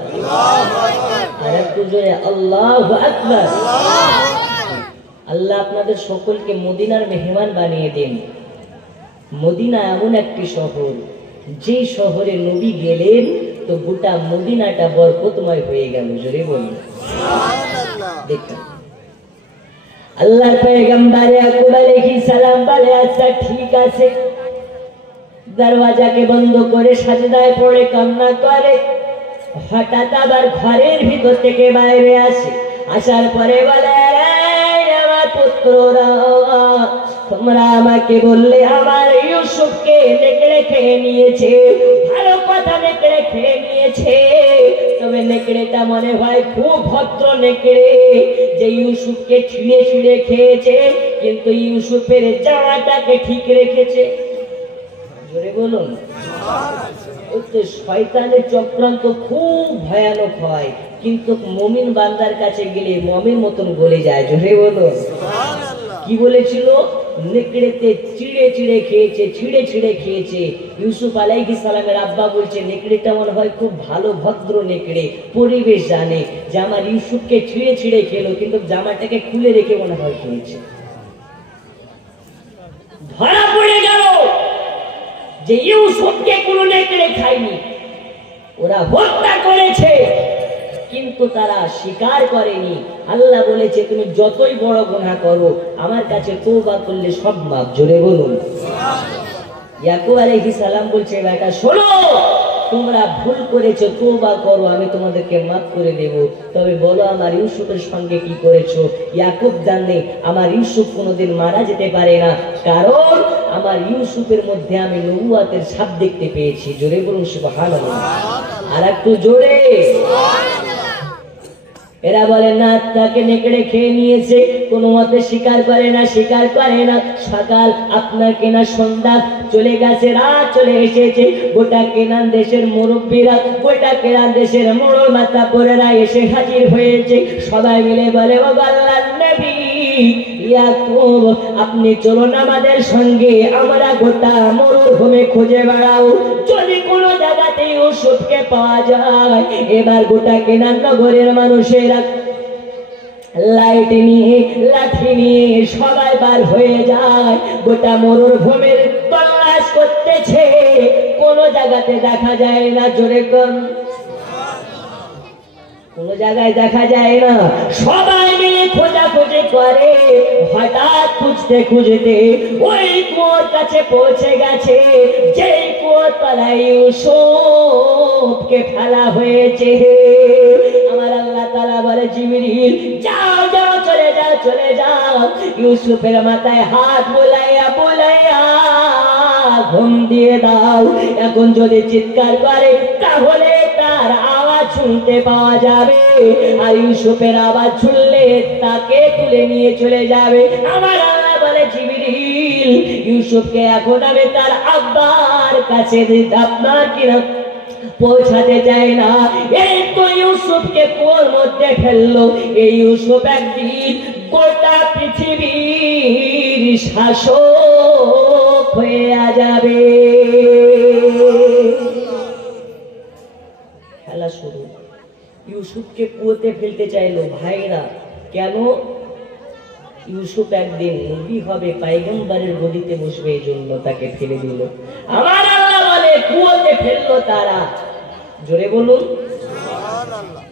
আর একটু জোরে আল্লাহু আকবার। আল্লাহ আপনাদের সকলকে মদিনার মেহমান বানিয়ে দিন। মদিনা এমন একটি শহর, যে শহরে নবী গেলেন তো গোটা মদিনাটা বরকতময় হয়ে গেল। জোরে বলুন দেখুন, আল্লাহর পয়গম্বর ইয়াকুব আলাইহিস সালাম বলে, আচ্ছা ঠিক আছে। দরওয়াজাকে বন্ধ করে সাজদায় পড়ে কান্না করে। হঠাৎ আবার ঘরের ভিতর থেকে বাইরে আসে, আসার পরে বলে, আমার পুত্ররা, তোমরা আমাকে বললে আমার ইউসুফকে নেকড়ে খেয়ে নিয়েছে। ভালো কথা, নেকড়ে খেয়ে নিয়েছে, তবে নেকড়েটা মনে হয় খুব ভদ্র নেকড়ে, যে ইউসুফকে ছিঁড়ে ছিঁড়ে খেয়েছে, কিন্তু ইউসুফের জামাটাকে ঠিক রেখেছে। জোরে বলুন। শয়তানের চক্রান্ত খুব ভয়ানক হয়, কিন্তু মুমিন বান্দার কাছে গেলে মমের মতন গলে যায়। জোরে বলুন। কি বলেছিল? নেকড়েতে চিড়ে চিড়ে খেয়েছে, ছিঁড়ে ছিঁড়ে খেয়েছে। ইউসুফ আলাইহিস সালামের আব্বা বলছে, নেকড়েটা মনে হয় খুব ভালো ভদ্র নেকড়ে, পরিবেশ জানে, যে আমার ইউসুফকে ছিঁড়ে ছিঁড়ে খেলো, কিন্তু জামাটাকে খুলে রেখে মনে হয় খেয়েছে। ধরা পড়ে গেল যে ইউসুফকে কোনো নেকড়ে খায়নি। ওরা হত্যা করেছে, কিন্তু তারা স্বীকার করেনি। আল্লাহ বলেছে তুমি যতই বড় গুনাহ করো আমার কাছে তওবা করলে সব মাফ। জোরে বলুন। ইয়াকুব আলাইহিস সালাম বলছে বেটা শোনো, তোমরা ভুল করেছো, তওবা করো, আমি তোমাদেরকে মাফ করে দেব। তবে বলো আমার ইউসুফের সঙ্গে কি করেছো? ইয়াকুব জানে আমার ইউসুফ কোনোদিন মারা যেতে পারে না, কারণ আমার ইউসুফের মধ্যে আমি নবুয়াতের ছাপ দেখতে পেয়েছি। জোরে বলুন সুবহানাল্লাহ। আর একটু জোরে। এরা বলে না তাকে নেকড়ে খেয়ে নিয়েছে, কোনো মতে স্বীকার করে না, স্বীকার করে না। সকাল আপনার কেনা সন্ধ্যা চলে গেছে, রাত চলে এসেছে, গোটা কেনান দেশের মুরব্বীরা, গোটা কেনান দেশের মোড়ল মাথা পরেরা এসে হাজির হয়েছে। সবাই মিলে বলে ও আল্লাহর নবী ইয়াকুব, আপনি চলুন আমাদের সঙ্গে, আমরা গোটা মরুভূমি খুঁজে বেড়াও, যদি কোনো জায়গাতে ইউসুফকে পাওয়া যায়। এবার গোটা কেনান নগরের মানুষেরা লাইট নিয়ে লাঠি নিয়ে সবাই বার হয়ে যায়, গোটা মরুভূমির তল্লাশ করতেছে, কোনো জায়গাতে দেখা যায় না। জোরে কর, কোন জায়গায় দেখা যায় না। সবাই মিলে খোঁজাখুঁজি করে, হঠাৎ খুঁজতে খুঁজতে ওই কুয়োর কাছে পৌঁছে গেছে, যে কুয়োর তলায় ইউসুফকে ফেলা হয়েছে। আমার আল্লাহ তাআলা বলে জিবরিল যাও যাও, চলে যাও চলে যাও, ইউসুফের মাথায় হাত বুলাইয়া বুলাইয়া ঘুম দিয়ে দাও। এখন যদি চিৎকার করে তাহলে তার আওয়াজ শুনতে পাওয়া যাবে, আর ইউসুফের আওয়াজ শুনলে তাকে তুলে নিয়ে চলে যাবে। আমার আল্লাহ বলে জিবরিল ইউসুফকে এখন আমি তার আব্বার কাছে আপনার কিনা পৌঁছাতে চাই না। এই তো ইউসুফকে কুয়োর মধ্যে ফেললো, এই ইউসুফ একদিন গোটা পৃথিবীর শাসক হয়ে যাবে। খেলা শুরু। ইউসুফকে কুয়োতে ফেলতে চাইলো ভাইরা, কেন? ইউসুফ একদিন নবী হবে, পয়গম্বরের গদিতে বসবে, এই জন্য তাকে ফেলে দিল। আমার আল্লাহ বলে কুয়োতে ফেললো তারা। জোরে বলুন।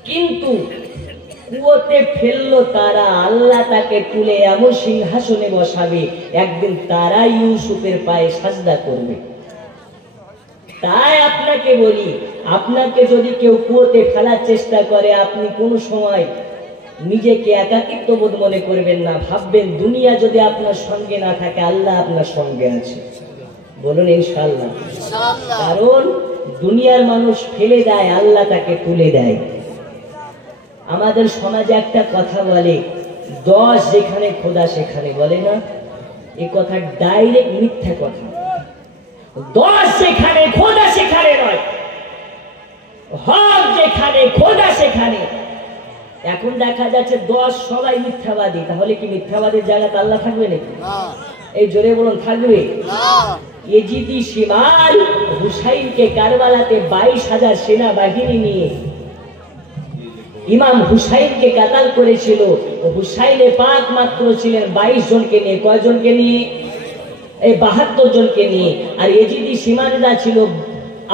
কিন্তু কুয়োতে ফেললো তারা, আল্লাহ তাকে তুলে এমন সিংহাসনে বসাবে, একদিন তারা ইউসুফের পায়ে সাজদা করবে। তাই আপনাকে বলি, আপনাকে যদি কেউ কুয়োতে ফেলার চেষ্টা করে, আপনি কোনো সময় নিজেকে একাকিত্ব বোধ মনে করবেন না, ভাববেন দুনিয়া যদি আপনার সঙ্গে না থাকে আল্লাহ আপনার সঙ্গে আছে। বলুন ইনশাআল্লাহ। কারণ দুনিয়ার মানুষ ফেলে দেয়, আল্লাহ তাকে তুলে দেয়। আমাদের সমাজে একটা কথা বলে, 10 যেখানে খোদা সেখানে, বলে না? এই কথা ডাইরেক্ট মিথ্যা কথা। 10 যেখানে খোদা সেখানে নয়, হক যেখানে খোদা সেখানে। এখন দেখা যাচ্ছে 10 সবাই মিথ্যাবাদী, তাহলে কি মিথ্যাবাদীর জায়গাতে আল্লাহ থাকবে নাকি? এই জোরে বলুন, থাকবে? ইজিদি শিমাল হুসাইনকে কারবালাতে 22,000 সেনাবাহিনী নিয়ে ইমাম হুসাইনকে কাতাল করেছিল। হুসাইনে পাক মাত্র ছিলেন 22 জনকে নিয়ে। কয়জনকে নিয়ে? এই 72 জনকে নিয়ে। আর ইজিদি শিমানরা ছিল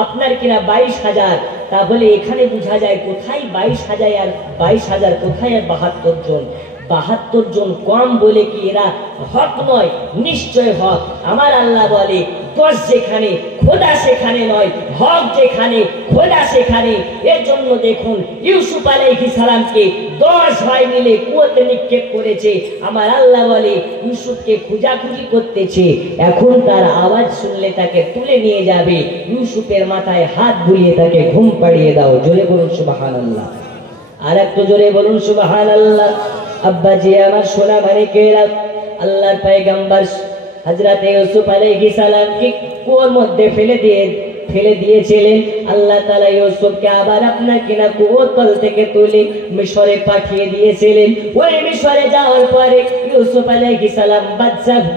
আপনার কিনা 22,000। তাহলে এখানে বোঝা যায় কোথায় 22,000 আর 22,000 কোথায় আর 72 জন। 72 জন কম বলে কি এরা হক নয়? নিশ্চয় হক। আমার আল্লাহ বলে 10 যেখানে খোদা সেখানে নয়, হক যেখানে খোদা সেখানে। এর জন্য দেখুন ইউসুফ আলাইহিস সালামকে 10 ভাই মিলে কুয়োতে নিক্ষেপ করেছে। আমার আল্লাহ বলে ইউসুফকে খোঁজাখুঁজি করতেছে, এখন তার আওয়াজ শুনলে তাকে তুলে নিয়ে যাবে। ইউসুফের মাথায় হাত বুলিয়ে তাকে ঘুম পাড়িয়ে দাও। জোরে বলুন সুবহানাল্লাহ। আর একটু জোরে বলুন সুবহানাল্লাহ। আব্বাজি আমার সোনা মানিকেরা, আল্লাহর পয়গম্বর হযরত ইউসুফ আলাইহিস সালামকে কুয়োর মধ্যে ফেলে দিয়েছিলেন। আল্লাহ তাআলা ইউসুফকে আবার আপনার কিনা কুয়োর তল থেকে তুলে মিশরে পাঠিয়ে দিয়েছিলেন। ওই মিশরে যাওয়ার পরে ইউসুফ আলাইহিস সালাম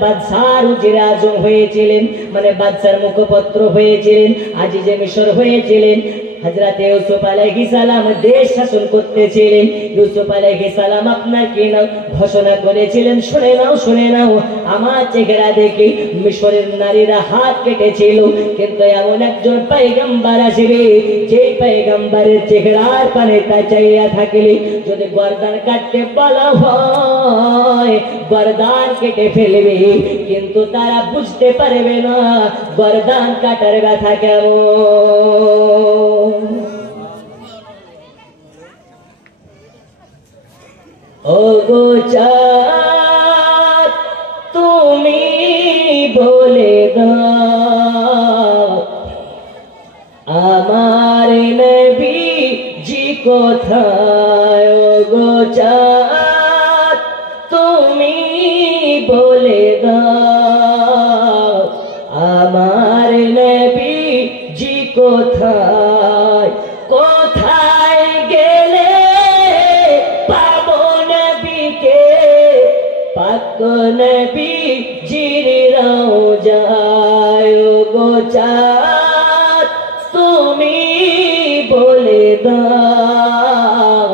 বাদশার উজিরে আজম হয়েছিলেন, মানে বাদশার মুখপত্র হয়েছিলেন, আজিজে মিশর হয়েছিলেন। হযরত ইউসুফ আলাইহিস সালাম দেশ শাসন করতেছিলেন। ইউসুফ আলাইহিস সালাম আপনাকে ঘোষণা করেছিলেন, শুনে নাও, আমার চেহারা দেখে মিশরের নারীরা হাত কেটেছিল, কিন্তু এমন একজন পয়গম্বর আসবে যে পয়গম্বরের চেহারার পানে তাকাইয়া থাকলে যদি গর্দান কাটতে বলা হয় গর্দান কেটে ফেলবে, কিন্তু তারা বুঝতে পারবে না গর্দান কাটার ব্যথা কেমন। ও গো চাঁদ তুমি বলে দাও আমার নবীজি কোথায়। ও গো চাঁদ তুমি বলে দাও আমার নবীজি কোথায়। কোথায় গেলে পাবো নবীকে, পাক নবীজির রওজায়। ও গো চাঁদ তুমি বলে দাও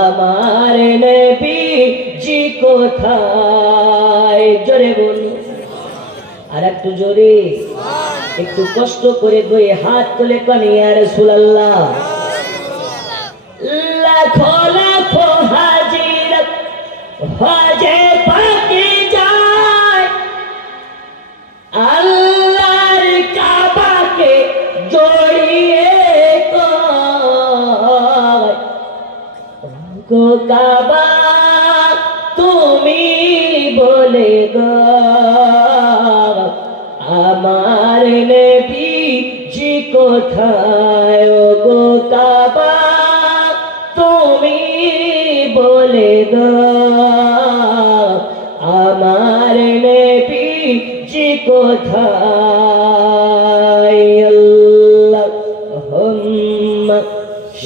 আমার নবীজি কোথায়। জোরে বলুন, আর একটু জোরে, একটু কষ্ট করে দুই হাত তুলে পানি ইয়া রাসূলুল্লাহ। লাখো লাখো হাজিরা হজে পাকে যায় আল্লাহর কাবাকে জড়িয়ে কয়। গো কাবা তুমি বলে দাও আমার নবীজি কোথায়। ও গো কাবা তুমি বলে দাও আমার নবীজি কোথায়। আল্লাহুম্মা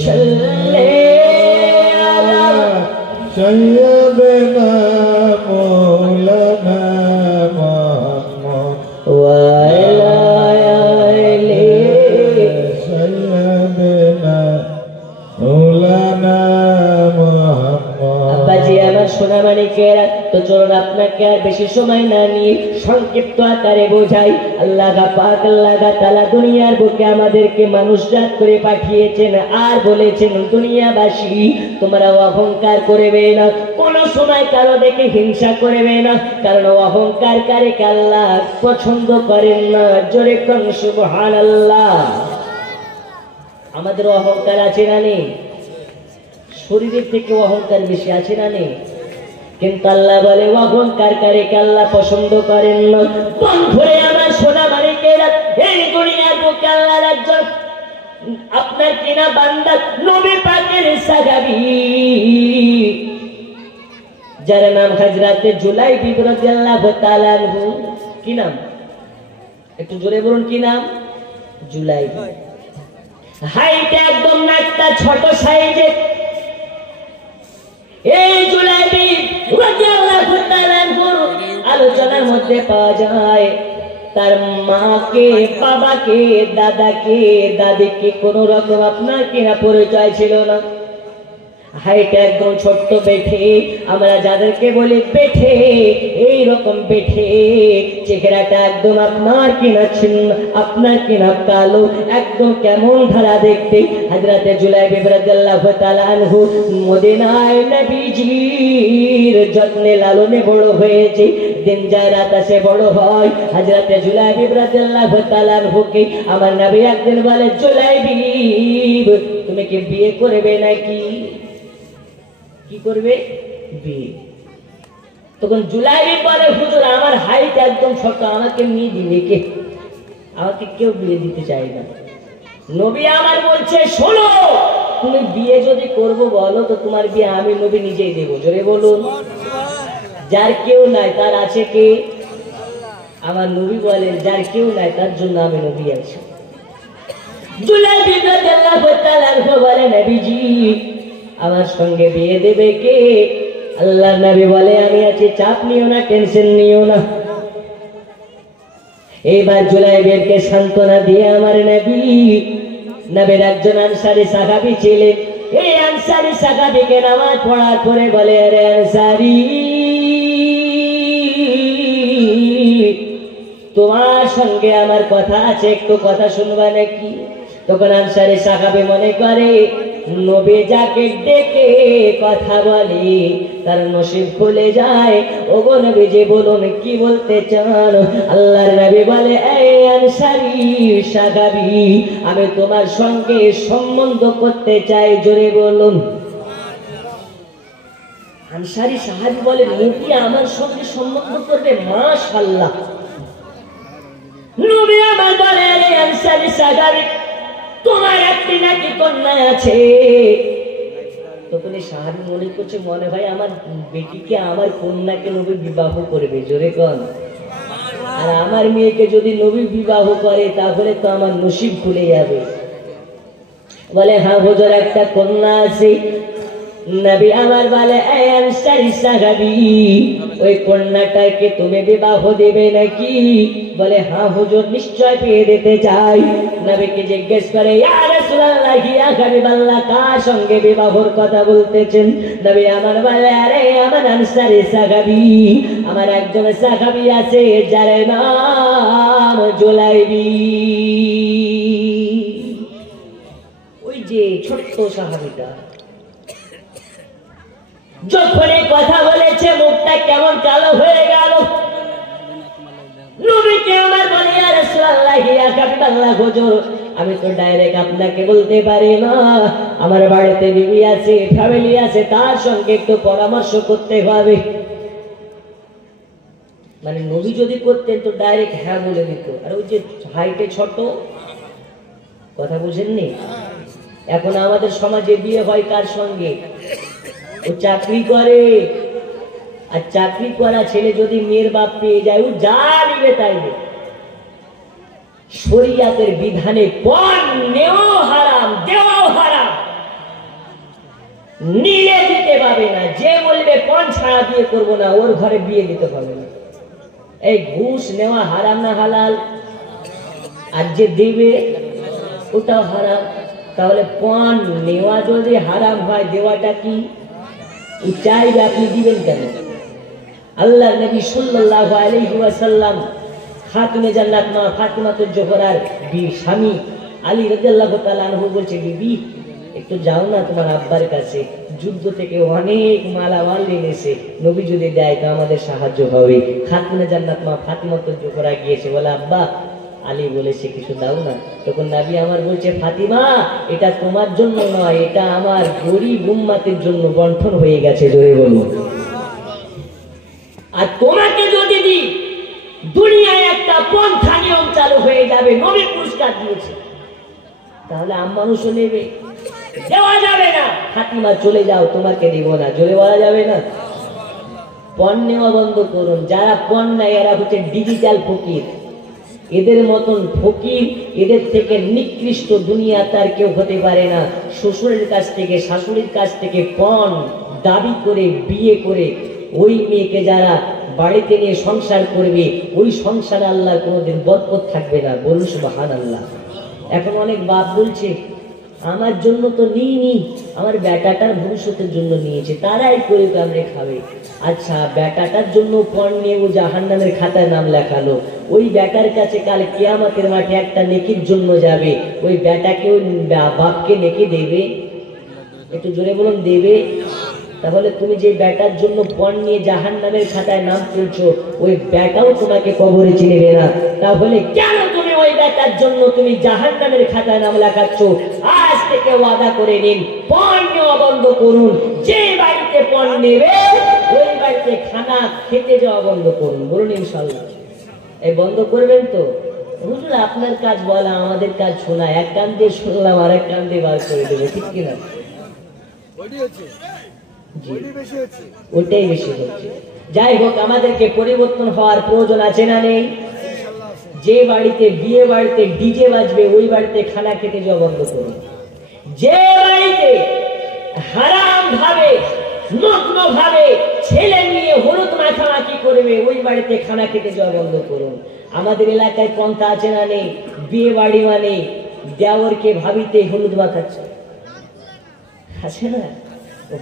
সাল্লি আলা সাইয়্যিদিনা মাওলানা মুহাম্মদ ওয়া আলা আলি সাইয়্যিদিনা মাওলানা মুহাম্মদ। আব্বাজি আমার সোনা মানিকেরা, তো চলুন আপনাকে আর বেশি সময় না নিয়ে সংক্ষিপ্ত আকারে বোঝাই। আল্লাহ পাক আল্লাহ তাআলা দুনিয়ার বুকে আমাদেরকে মানুষজাত করে পাঠিয়েছেন আর বলেছেন দুনিয়াবাসী তোমরা অহংকার করবে না, কোন সময় কারো দেখে হিংসা করবে না, কারণ অহংকারকারীকে আল্লাহ পছন্দ করেন না। জোরে কোন সুবহানাল্লাহ। আমাদের অহংকার আছে না নেই? শরীরের থেকে অহংকার বেশি আছে না নেই? কিন্তু আল্লাহ বলে অহংকারকারীকে আল্লাহ পছন্দ করেন না। বন্ধুরে আমার সোনা মানিকেরা, এই দুনিয়ার বুকে আল্লাহর একজন আপনার কিনা বান্দা নবী পাকের সাহাবী যার নাম হযরত জুলাইবি রাদিয়াল্লাহু তাআলা আনহু। কি নাম? একটু জোরে বলুন, কি নাম? জুলাইবি। হাইট একদম নাকটা ছোট সাইজের। এই জুলাইবি রাদিয়াল্লাহু তাআলা আনহুর আলোচনার মধ্যে পাওয়া যায় তার মাকে, বাবাকে, দাদাকে, দাদিকে কোন রকম আপনার কিনা পরিচয় ছিল না। হাইট একদম ছোট্ট বেঠে, আমরা যাদেরকে বলি বেঠে, এই রকম বেঠে, চেহারাটা একদম আপনার কিনা ছিন্ন, আপনার কিনা কালো, একদম কেমন ধারা দেখতে। হযরত জুলাইবি রাদিয়াল্লাহু তাআলা আনহু মদিনায় নবীজির যত্নে লালনে বড় হয়েছে, দিন যায় রাত আসে বড় হয়। হযরত জুলাইবি রাদিয়াল্লাহু তাআলা আনহুকে আমার নবী একদিন বলে, জুলাইবি তুমি কি বিয়ে করবে নাকি? কি করবে? বিয়ে। তখন জুলাইবি বলে, হুজুর আমার হাইট একদম ছোট, আমাকে মেয়ে দিবে কে? আমাকে কেউ বিয়ে দিতে চায় না। নবী আমার বলছে, শোনো তুমি বিয়ে যদি করবো বলো তো তোমার বিয়ে আমি নবী নিজেই দেবো। জোরে বলুন। যার কেউ নাই তার আছে কে? আমার নবী বলেন যার কেউ নাই তার জন্য আমি নবী আছি। জুলাইবি রাদিয়াল্লাহু তাআলা আনহু বলে, নবীজি আমার সঙ্গে বিয়ে দেবে কে? আল্লাহর নবী বলে, আমি আছি, চাপ নিও না, টেনশন নিও না। এইবার জুলাইবিকে সান্ত্বনা দিয়ে আমার নবীর একজন আনসারী সাহাবী ছিলেন। এই আনসারী সাহাবীকে নামাজ পড়ার পরে বলে, আরে আনসারী তোমার সঙ্গে আমার কথা আছে, একটু কথা শুনবা নাকি? তখন আনসারী সাহাবী মনে করে নবী যাকে ডেকে কথা বলে তার নসিব খুলে যায়। ওগো নবীজি বলুন কি বলতে চান? আল্লাহর নবী বলে, এই আনসারী সাহাবী, আমি তোমার সঙ্গে সম্বন্ধ করতে চাই। জোরে বলুন। আনসারী সাহাবী বলে, নবী আমার সঙ্গে সম্বন্ধ করবে? মাশাআল্লাহ। নবী আমার বলে, আরে আনসারী সাহাবী, তোমার একটি নাকি কন্যা আছে। তখন এই সাহাবী মনে করছে, মনে হয় আমার বেটিকে, আমার কন্যাকে নবী বিবাহ করবে। জোরে কোন। আর আমার মেয়েকে যদি নবী বিবাহ করে তাহলে তো আমার নসিব খুলে যাবে। বলে, হ্যাঁ হুজুর, একটা কন্যা আছে। নবী আমার বলে, এই আনসারী সাহাবী, ওই কন্যাটাকে তুমি বিবাহ দেবে নাকি? বলে, হ্যাঁ হুজুর, নিশ্চয় পেয়ে দিতে চাই। নবীকে জিজ্ঞেস করে, ইয়া রাসূলুল্লাহ, ইয়া হাবিবাল্লাহ, কার সঙ্গে বিবাহর কথা বলতেছেন? নবী আমার বলে, আরে আমার আনসারী সাহাবী, আমার একজন সাহাবী আছে যার নাম জুলাইবি। ওই যে ছোট্ট সাহাবীটা যখন এই কথা বলেছে, মুখটা কেমন কালো হয়ে গেল। নবীকে আমার বলে, ইয়া রাসূলুল্লাহ, ইয়া হাবিবাল্লাহ, হুজুর, আমি তো ডাইরেক্ট আপনাকে বলতে পারি না, আমার বাড়িতে বিবি আছে, ফ্যামিলি আছে, তার সঙ্গে একটু পরামর্শ করতে হবে। মানে নবী যদি করতেন তো ডাইরেক্ট হ্যাঁ বলে দিত। আর ওই যে হাইটে ছোট, কথা বুঝেননি? এখন আমাদের সমাজে বিয়ে হয় কার সঙ্গে? ও চাকরি করে, আর চাকরি করা ছেলে যদি মেয়ের বাপ পেয়ে যায়, ও যা নিবে তাই নেবে। শরিয়াতের বিধানে পণ নেওয়াও হারাম, দেওয়াও হারাম, নিয়ে দিতে পাবে না। যে বলবে পণ ছাড়া বিয়ে করবো না, ওর ঘরে বিয়ে দিতে পারবে না। এই ঘুষ নেওয়া হারাম না হালাল? আর যে দেবে ওটাও হারাম। তাহলে পণ নেওয়া যদি হারাম হয়, দেওয়াটা কি? চাইবে, আপনি দিবেন কেন? আল্লাহর নবী সাল্লাল্লাহু আলাইহি ওয়াসাল্লাম খাতুনে জান্নাত মা ফাতিমাতুজ জোহরার স্বামী আলী রাদিয়াল্লাহু তাআলা আনহু বলছে, বিবি একটু যাও না তোমার আব্বার কাছে, যুদ্ধ থেকে অনেক মালামাল এনেছে, নবী যদি দেয় তো আমাদের সাহায্য হবে। খাতুনে জান্নাত মা ফাতিমাতুজ জোহরা গিয়েছে, বলে, আব্বা আলী বলেছে কিছু দাও না। তখন নবী আমার বলছে, ফাতিমা, এটা তোমার জন্য নয়, এটা আমার গরিব উম্মতের জন্য বন্টন হয়ে গেছে। জোরে বলুন। আর তোমাকে যদি দিই, দুনিয়ায় একটা পন্থা নিয়ম চালু হয়ে যাবে, নবী পুরস্কার দিয়েছে, তাহলে মানুষও নেবে, দেওয়া যাবে না। ফাতিমা চলে যাও, তোমাকে দিব না, জোরে বলা যাবে না। পণ নেওয়া বন্ধ করুন। যারা পণ নেয় এরা হচ্ছে ডিজিটাল ফকির। এদের মতন ফকির, এদের থেকে নিকৃষ্ট দুনিয়া তার কেউ হতে পারে না। শ্বশুরের কাছ থেকে, শাশুড়ির কাছ থেকে পণ দাবি করে বিয়ে করে ওই মেয়েকে যারা বাড়িতে নিয়ে সংসার করবে, ওই সংসারে আল্লাহ কোনোদিন বরকত থাকবে না। বলুন সুবহানাল্লাহ। এখন অনেক বাপ বলছে, আমার জন্য তো নিইনি, আমার বেটাটার ভবিষ্যতের জন্য নিয়েছে, তারাই করে কামড়ে খাবে। আচ্ছা, বেটাটার জন্য পণ নিয়ে ও জাহান্নামের খাতায় নাম লেখালো, ওই বেটার কাছে কাল কিয়ামতের মাঠে একটা নেকির জন্য যাবে, ওই বেটাকে ওই বাপকে নেকি দেবে? একটু জোরে বলুন, দেবে? তাহলে তুমি যে বেটার জন্য পণ নিয়ে জাহান্নামের খাতায় নাম তুলছো, ওই বেটাও তোমাকে কবরে চিনবে না। তাহলে কেন তুমি ওই বেটার জন্য তুমি জাহান্নামের খাতায় নাম লেখাচ্ছ? আজ থেকে ওয়াদা করে নিন, পণ নেওয়া বন্ধ করুন। যে বাড়িতে পণ নেবে ওই বাড়িতে খানা খেতে যাওয়া বন্ধ করুন। বলুন ইনশাআল্লাহ। এই বন্ধ করবেন তো? হুজুর আপনার কাজ বলা, আমাদের কাজ শোনা, এক কান দিয়ে শুনলাম আর এক কান দিয়ে বার করে দেবো, ঠিক কিনা? ওটাই বেশি হচ্ছে। যাই হোক, আমাদেরকে পরিবর্তন হওয়ার প্রয়োজন আছে না নেই? যে বাড়িতে বিয়ে বাড়িতে ডিজে বাজবে, ওই বাড়িতে খানা খেতে যাওয়া বন্ধ করুন। যে বাড়িতে হারাম ভাবে, নগ্ন ভাবে ছেলে নিয়ে হলুদ মাখামাখি করবে, ওই বাড়িতে খানা খেতে যাওয়া বন্ধ করুন। আমাদের এলাকায় পন্থা আছে না নেই? বিয়ে বাড়ি মানে দেওরকে ভাবিতে হলুদ মাখাচ্ছে, আছে না?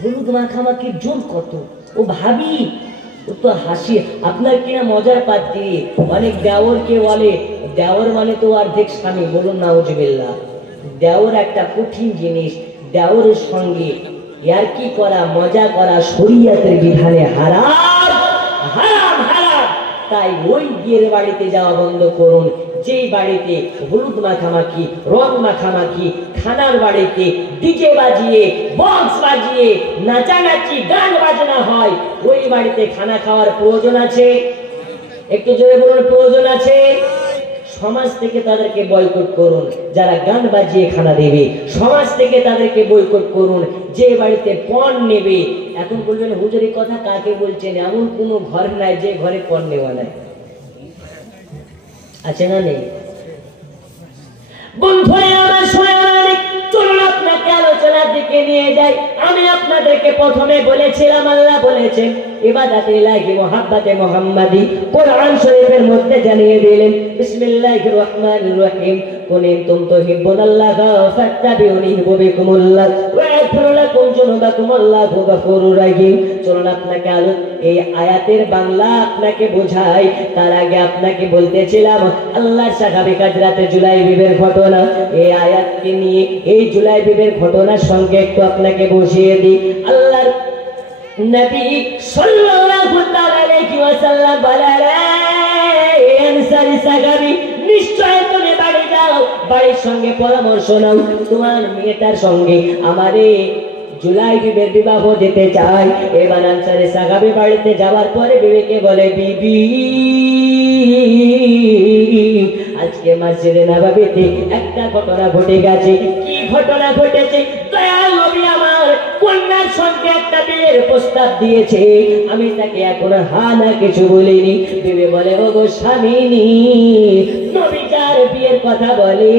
হলুদ মাখামাখির জোর কত! ও ভাবি, ও তো হাসি। আপনার কিনা মজার পাত্রী, অনেক দেওরকে বলে, দেওর মানে তো অর্ধেক স্বামী। বলুন নাউজুবিল্লাহ। দেওর একটা কঠিন জিনিস, দেওরের সঙ্গে ইয়ার্কি করা, মজা করা শরীয়তের বিধানে হারাম হারাম হারাম। তাই ওই বিয়ের বাড়িতে যাওয়া বন্ধ করুন। যেই বাড়িতে হলুদ মাখামাখি, রং মাখামাখি, খানার বাড়িতে ডিজে বাজিয়ে, বক্স বাজিয়ে, নাচানাচি, গান বাজনা হয়, ওই বাড়িতে খানা খাওয়ার প্রয়োজন আছে? একটু জোরে বলুন, প্রয়োজন আছে? সমাজ থেকে তাদেরকে বয়কট করুন যারা গান বাজিয়ে খানা দেবে, সমাজ থেকে তাদেরকে বয়কট করুন যে বাড়িতে পণ নেবে। এখন বলবেন হুজুর এই কথা কাকে বলছেন? এমন কোনো ঘর নাই যে ঘরে পণ নেওয়া নাই, আছে না নেই? বন্ধুরা আমার শুনে চলুন আপনাকে আলোচনার দিকে নিয়ে যাই। আমি আপনাদেরকে প্রথমে বলেছিলাম আল্লাহ বলেছেন ইবাদাতে ইলাহি মুহাব্বাতে মুহাম্মাদি, কোরআন শরীফের মধ্যে জানিয়ে দিলেন বিসমিল্লাহির রহমানির রহিম, কুনতুম তুহিব্বুনাল্লাহা ফাত্তাবিউনি ইউহিব্বুকুমুল্লাহ ওয়া ইয়াগফির লাকুম যুনুবাকুম আল্লাহু গফুরুর রহিম। চলুন আপনাকে এই আয়াতের বাংলা আপনাকে বোঝাই। তার আগে আপনাকে বলতেছিলাম আল্লাহর সাহাবী হাজরাতে জুলাইবিবের ঘটনা। এই আয়াতকে নিয়ে এই জুলাইবিবের ঘটনার সঙ্গে একটু আপনাকে বসিয়ে দিই। আল্লাহর নবী সাল্লাল্লাহু আলাইহি ওয়াসাল্লাম বলেন, আনসারী সাহাবী নিশ্চয় তুমি বাড়ি যাও, বাড়ির সঙ্গে পরামর্শ নাও, তোমার মেয়েটার সঙ্গে আমারে জুলাইবিবের বিবাহ দিতে চাই। এবার আনসারী সাহাবী বাড়িতে যাওয়ার পরে বিবিকে বলে, বিবি আজকে মসজিদে নববীতে একটা ঘটনা ঘটে গেছে। কি ঘটনা ঘটেছে? দয়াল নবী আমার কন্যার সঙ্গে একটা বিয়ের প্রস্তাব দিয়েছে, আমি তাকে এখন হা না কিছু বলিনি। বিবি বলে, ও গো স্বামীনি, নবী যার বিয়ের কথা বলে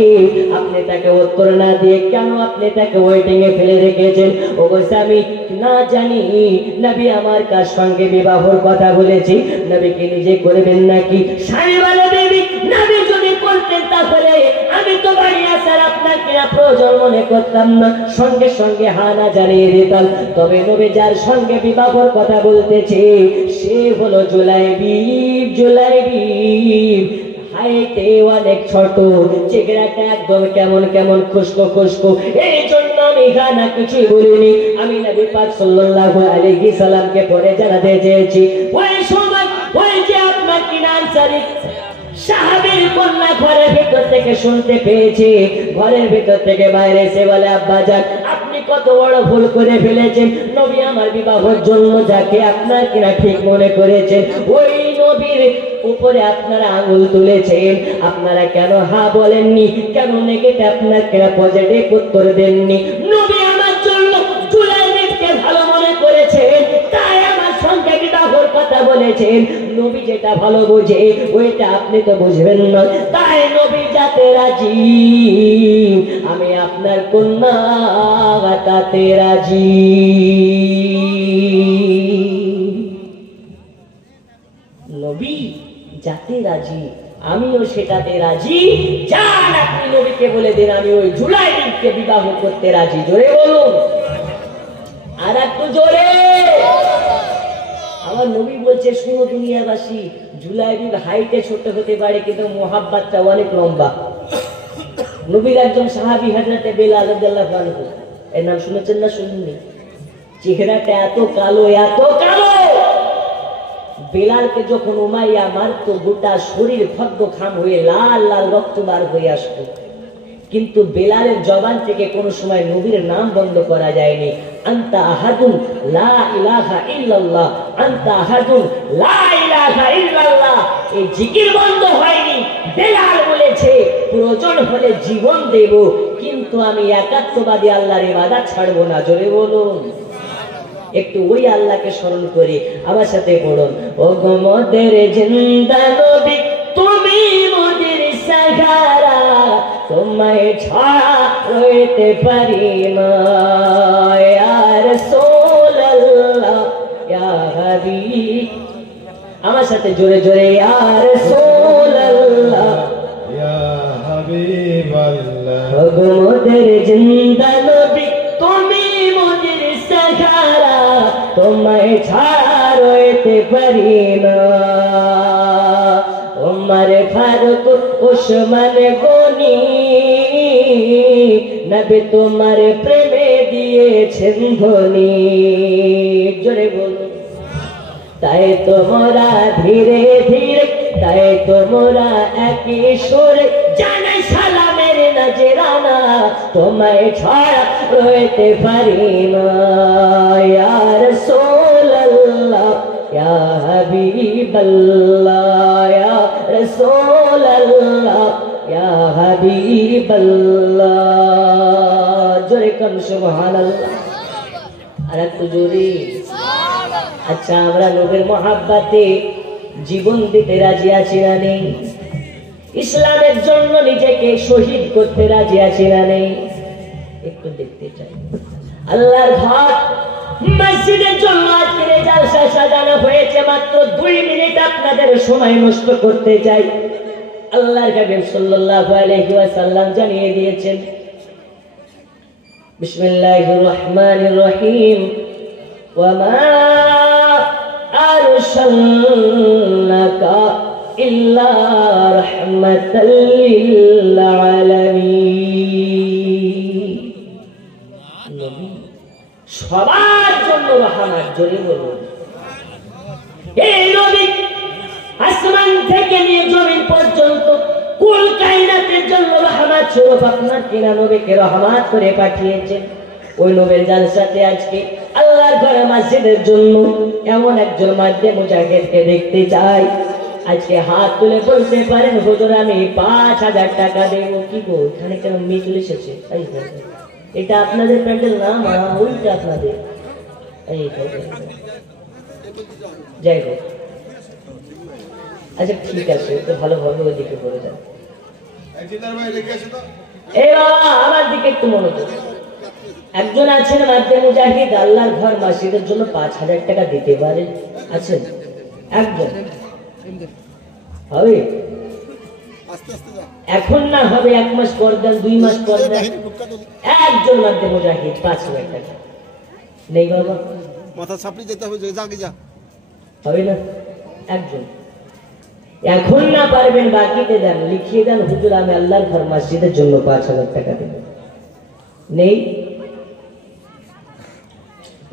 আপনি তাকে উত্তর না দিয়ে কেন আপনি তাকে ওয়েটিং এ ফেলে রেখেছেন? ও গো স্বামী, না জানি নবী আমার কার সঙ্গে বিবাহর কথা বলেছে, নবীকে নিজে করবেন নাকি? স্বামী বলে, বিবি নবী যদি করতেন তাহলে আমি তো বাড়ি আসার আপনাকে প্রয়োজন মনে করতাম না, সঙ্গে সঙ্গে হা না জানিয়ে দিতাম। তবে নবী যার সঙ্গে বিবাহর কথা বলতেছে সে হলো জুলাইবিব। জুলাইবিব হাইটে অনেক ছোট, চেহারাটা একদম কেমন কেমন খুশকো খুশকো, এই জন্য আমি গানা কিছুই বলিনি। আমি নবী পাক সাল্লাল্লাহু আলাইহি সাল্লামকে পরে জানাতে চেয়েছি। ওই সময় ওই যে আপনার কিনা আনসারী সাহাবীর কন্যা ঘরের ভিতর থেকে শুনতে পেয়েছে, ঘরের ভিতর থেকে বাইরে এসে বলে, আব্বা জান আপনি কত বড় ভুল করে ফেলেছেন। নবী আমার বিবাহের জন্য যাকে আপনার কিনা ঠিক মনে করেছেন ওই নবীর উপরে আপনারা আঙুল তুলেছেন। আপনারা কেন হা বলেননি? কেন নেগেটিভ আপনার কিনা পজিটিভ উত্তর দেননি? নবী আমার জন্য জুলাইবিবকে ভালো মনে করেছেন, তাই আমার সঙ্গে বিবাহের কথা বলেছেন। নবী যেটা ভালো বোঝে ওইটা আপনি তো বুঝবেন না, তাই নবী যাতে রাজি, আমি আপনার কন্যা তাতে রাজি। নবী যাতে রাজি আমিও সেটাতে রাজি। যান আপনি নবীকে বলে দিন আমি ওই জুলাইবিবকে বিবাহ করতে রাজি। জোরে বলুন, আর একটু জোরে। আমার নবী বলছে, শুনো দুনিয়াবাসী, জুলাইবিব হাইটে ছোট হতে পারে কিন্তু মোহাব্বতটা অনেক লম্বা। নবীর একজন সাহাবী হযরতে বেলাল রাদিয়াল্লাহু আনহু, এর নাম শুনেছেন না শুনেননি? চেহারাটা এত কালো, এত কালো, বেলালকে যখন উমাইয়া মারতো গোটা শরীর খদ্দ খাম হয়ে লাল লাল রক্ত বার হয়ে আসতো, কিন্তু বেলালের জবান থেকে কোনো সময় নবীর নাম বন্ধ করা যায়নি। আনতা আহাদুন লা ইলাহা ইল্লাল্লাহ, আনতা আহাদুন লা ইলাহা ইল্লাল্লাহ, এই জিকির বন্ধ হয়নি। বেলাল বলেছে প্রয়োজন হলে জীবন দেব, কিন্তু আমি একাত্মবাদী আল্লাহর ইবাদত ছাড়বো না। জোরে বলুন, একটু ওই আল্লাহকে স্মরণ করে আমার সাথে পড়ুন। ও গো মোদের জিন্দা নবী তুমি মোদের সাহারা, তোমায় ছাড়া রইতে পারি না, ইয়া রাসূলুল্লাহ ইয়া হাবিব। আমার সাথে জোরে জোরে, ইয়া রাসূলুল্লাহ ইয়া হাবিবাল্লাহ। ও গো মোদের জিন্দা নবী তুমি মোদের সাহারা, তোমায় ছাড়া রইতে পারি না। ওমর ফারুক উসমান গনি নবী তোমার প্রেমে দিয়েছেন ধ্বনি, জোরে বলুন। তাই তোমরা ধীরে ধীরে, তাই তোমরা একই সুরে জানাই সালামের নজরানা, তোমায় ছাড়া রইতে পারি না। ইয়া রাসূলুল্লাহ ইয়া হাবিবাল্লাহ, ইয়া রাসূলুল্লাহ ইয়া হাবিবাল্লাহ, জোরে কোন সুবহানাল্লাহ। আর একটু জোরে। আচ্ছা, আমরা নবীর মহাব্বতে জীবন দিতে রাজি আছি না নেই? ইসলামের জন্য নিজেকে শহীদ করতে রাজি আছি না নেই? একটু দেখতে চাই। আল্লাহর ঘর মসজিদের জন্য আজকের জালসা সাজানো হয়েছে, মাত্র 2 মিনিট আপনাদের সময় নষ্ট করতে চাই। আল্লাহর হাবিব সাল্লাল্লাহু আলাইহি ওয়াসাল্লাম জানিয়ে দিয়েছেন, বিসমিল্লাহির রহমানির রহিম, ওয়ামা আরসালনাকা ইল্লা রাহমাতাল লিল আলামিন। নবী সবার জন্য রহমত, জোরে বলুন। এই নবী আসমান থেকে নিয়ে জমিন পর্যন্ত কুল কায়নাতের জন্য রহমত স্বরূপ আপনার কিনা নবীকে রহমত করে পাঠিয়েছেন। ওই নবীর জালসাতে আজকে আল্লাহর ঘরে মসজিদের জন্য এমন একজন মাধ্যে মুজাহিদকে দেখতে চাই। আজকে হাত তুলে বলতে পারেন, হুজুর আমি 5000 টাকা দেব। কি গো, এখানে কেন মেয়ে চলে এসেছে? এটা আপনাদের প্যান্ডেল না মা, ওইটা আপনাদের। যাই হোক, আচ্ছা ঠিক আছে, তো ভালোভাবে ওইদিকে পড়ে যান। এই বাবা আমার দিকে একটু মনোযোগ। একজন আছেন মাধ্যে মুজাহিদ, আল্লাহর ঘর মসজিদের জন্য 5000 টাকা দিতে পারেন? আছেন একজন? হবে এখন না, হবে 1 মাস পর দেন, 2 মাস পর দেন। একজন মাধ্যে মুজাহিদ 5000 টাকা নেই বাবা, মাথা ছাপড়ি যেতে হবে, যা হবে না? একজন এখন না পারবেন, বাকিতে দেন, লিখিয়ে দেন, হুজুর আমি আল্লাহর ঘর মসজিদের জন্য 5000 টাকা দেব। নেই?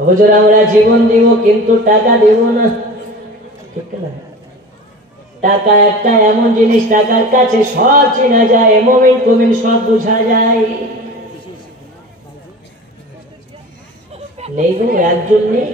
হুজুর আমরা জীবন দেব কিন্তু টাকা দেব না, ঠিক না? টাকা একটা এমন জিনিস, টাকার কাছে সব চেনা যায়, মুমিন কুমিন সব বোঝা যায়। নেই গো, একজন নেই।